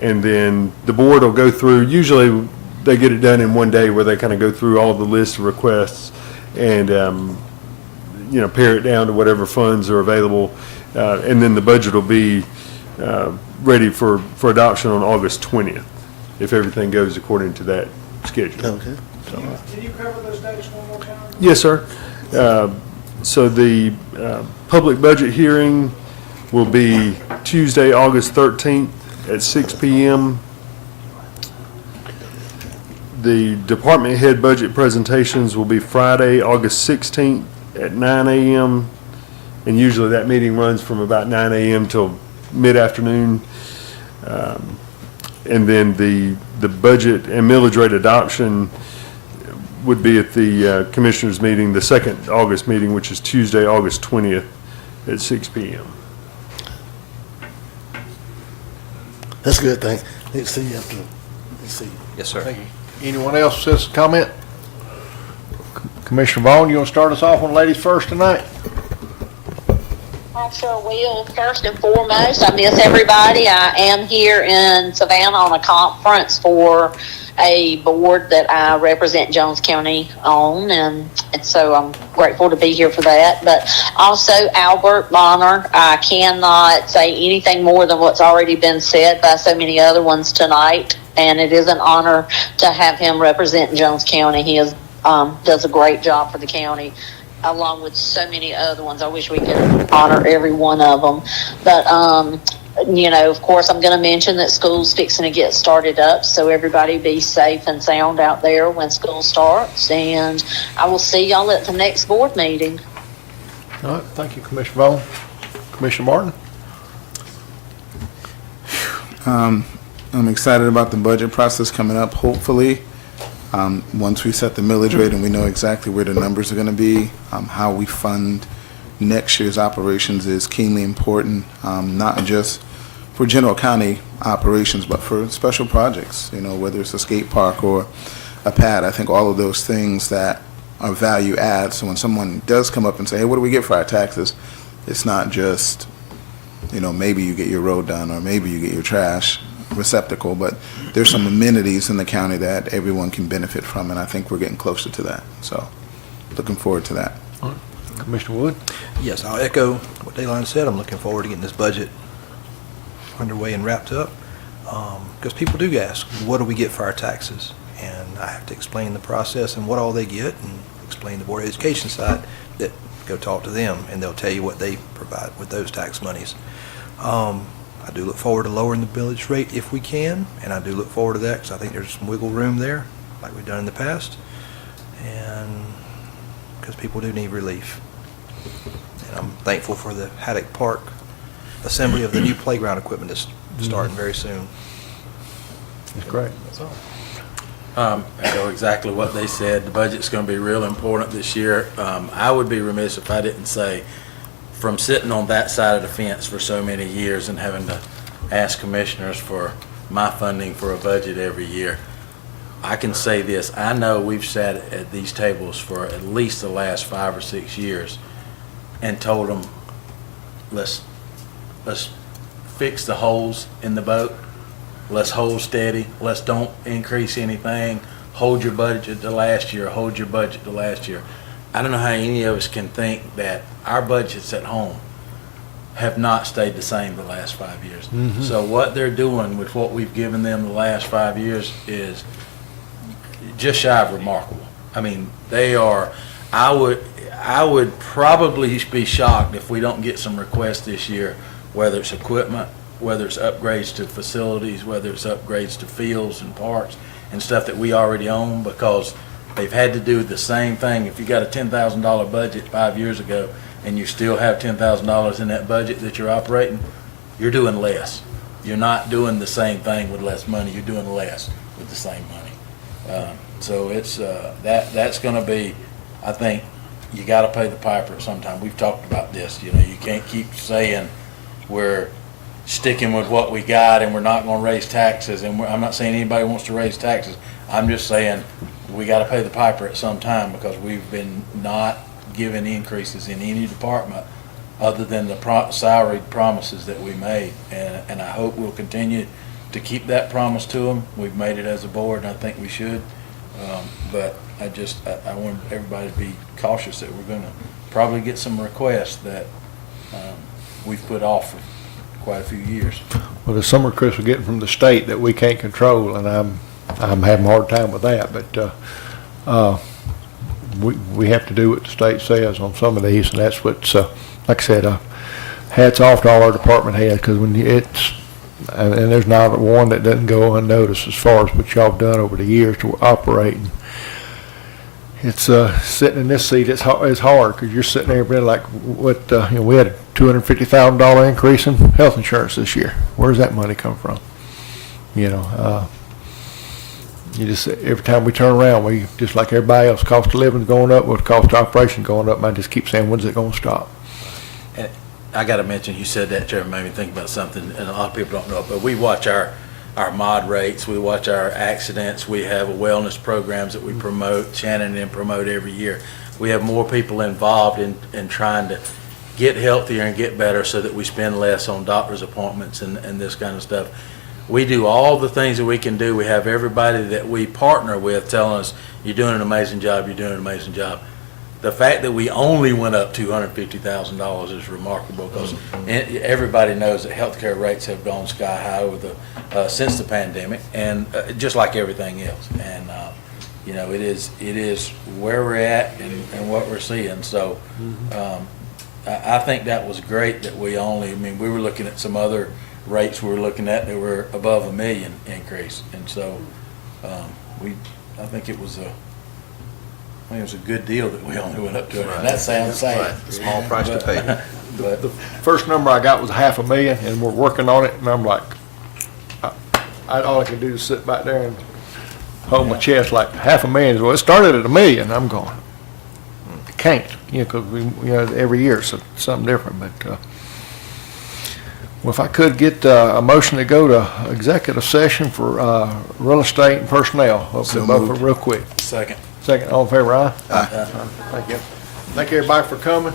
And then the board will go through, usually they get it done in one day where they kind of go through all the list of requests and, pare it down to whatever funds are available. And then the budget will be ready for adoption on August 20th, if everything goes according to that schedule. Okay. Can you cover those dates one more time? Yes, sir. So the public budget hearing will be Tuesday, August 13th at 6 p.m. The department head budget presentations will be Friday, August 16th at 9 a.m. And usually that meeting runs from about 9 a.m. till mid-afternoon. And then the budget and millage rate adoption would be at the commissioners' meeting, the second August meeting, which is Tuesday, August 20th at 6 p.m. That's good, thanks. Let's see you after. Let's see. Yes, sir. Thank you. Anyone else says comment? Commissioner Vaughn, you want to start us off on ladies first tonight? I sure will. First and foremost, I miss everybody. I am here in Savannah on a conference for a board that I represent Jones County on, and so I'm grateful to be here for that. But also Albert Bonner, I cannot say anything more than what's already been said by so many other ones tonight, and it is an honor to have him represent Jones County. He does a great job for the county, along with so many other ones. I wish we could honor every one of them. But, of course, I'm going to mention that school's fixing to get started up, so everybody be safe and sound out there when school starts. And I will see y'all at the next board meeting. All right, thank you, Commissioner Vaughn. Commissioner Martin? I'm excited about the budget process coming up. Hopefully, once we set the millage rate and we know exactly where the numbers are going to be, how we fund next year's operations is keenly important, not just for general county operations, but for special projects, whether it's a skate park or a pad. I think all of those things that are value add. So when someone does come up and say, hey, what do we get for our taxes? It's not just, maybe you get your road done or maybe you get your trash receptacle, but there's some amenities in the county that everyone can benefit from, and I think we're getting closer to that. So looking forward to that. All right. Commissioner Wood? Yes, I'll echo what Daylon said. I'm looking forward to getting this budget underway and wrapped up. Because people do ask, what do we get for our taxes? And I have to explain the process and what all they get, and explain the Board of Education side, that go talk to them, and they'll tell you what they provide with those tax monies. I do look forward to lowering the millage rate if we can, and I do look forward to that because I think there's some wiggle room there, like we've done in the past, and because people do need relief. And I'm thankful for the Haddock Park assembly of the new playground equipment that's starting very soon. That's great. That's all. Echo exactly what they said. The budget's going to be real important this year. I would be remiss if I didn't say, from sitting on that side of the fence for so many years and having to ask commissioners for my funding for a budget every year, I can say this. I know we've sat at these tables for at least the last 5 or 6 years and told them, let's fix the holes in the boat. Let's hold steady. Let's don't increase anything. Hold your budget to last year. Hold your budget to last year. I don't know how any of us can think that our budgets at home have not stayed the same the last 5 years. Mm-hmm. So what they're doing with what we've given them the last 5 years is just shy of remarkable. I mean, they are, I would probably be shocked if we don't get some requests this year, whether it's equipment, whether it's upgrades to facilities, whether it's upgrades to fields and parks and stuff that we already own, because they've had to do the same thing. If you got a $10,000 budget 5 years ago and you still have $10,000 in that budget that you're operating, you're doing less. You're not doing the same thing with less money. You're doing less with the same money. So it's that's going to be, I think, you got to pay the piper sometime. We've talked about this. You can't keep saying we're sticking with what we got and we're not going to raise taxes. And I'm not saying anybody wants to raise taxes. I'm just saying we gotta pay the piper at some time because we've been not given increases in any department other than the salaried promises that we made. And I hope we'll continue to keep that promise to them. We've made it as a board, and I think we should. But I want everybody to be cautious that we're gonna probably get some requests that we've put off for quite a few years. Well, there's some requests we're getting from the state that we can't control, and I'm having a hard time with that, but, we have to do what the state says on some of these, and that's what's, like I said, hats off to all our department heads, because when and there's not one that doesn't go unnoticed as far as what y'all have done over the years to operate. And it's, sitting in this seat, it's hard, because you're sitting there being like, what, we had a $250,000 increase in health insurance this year. Where's that money come from? You just, every time we turn around, we, just like everybody else, cost of living's going up, with cost of operation going up, and I just keep saying, when's it gonna stop? And I gotta mention, you said that, Chairman, made me think about something, and a lot of people don't know it, but we watch our mod rates, we watch our accidents, we have wellness programs that we promote, Shannon and promote every year. We have more people involved in trying to get healthier and get better so that we spend less on doctor's appointments and this kind of stuff. We do all the things that we can do. We have everybody that we partner with telling us, you're doing an amazing job, you're doing an amazing job. The fact that we only went up $250,000 is remarkable, because everybody knows that healthcare rates have gone sky high over since the pandemic, and just like everything else. And it is where we're at and what we're seeing. So I think that was great that we were looking at some other rates we were looking at that were above $1 million increase, and so I think it was a good deal that we only went up to it. And that sounds sad. Small price to pay. But The first number I got was $500,000, and we're working on it, and I'm like, all I can do is sit back there and hold my chest like $500,000. Well, it started at $1 million. I'm going, it can't, because every year it's something different, but, well, if I could get a motion to go to executive session for real estate and personnel. So Both moved. real quick. second. Second, all in favor, aye? Aye. Thank you. Thank you, everybody, for coming.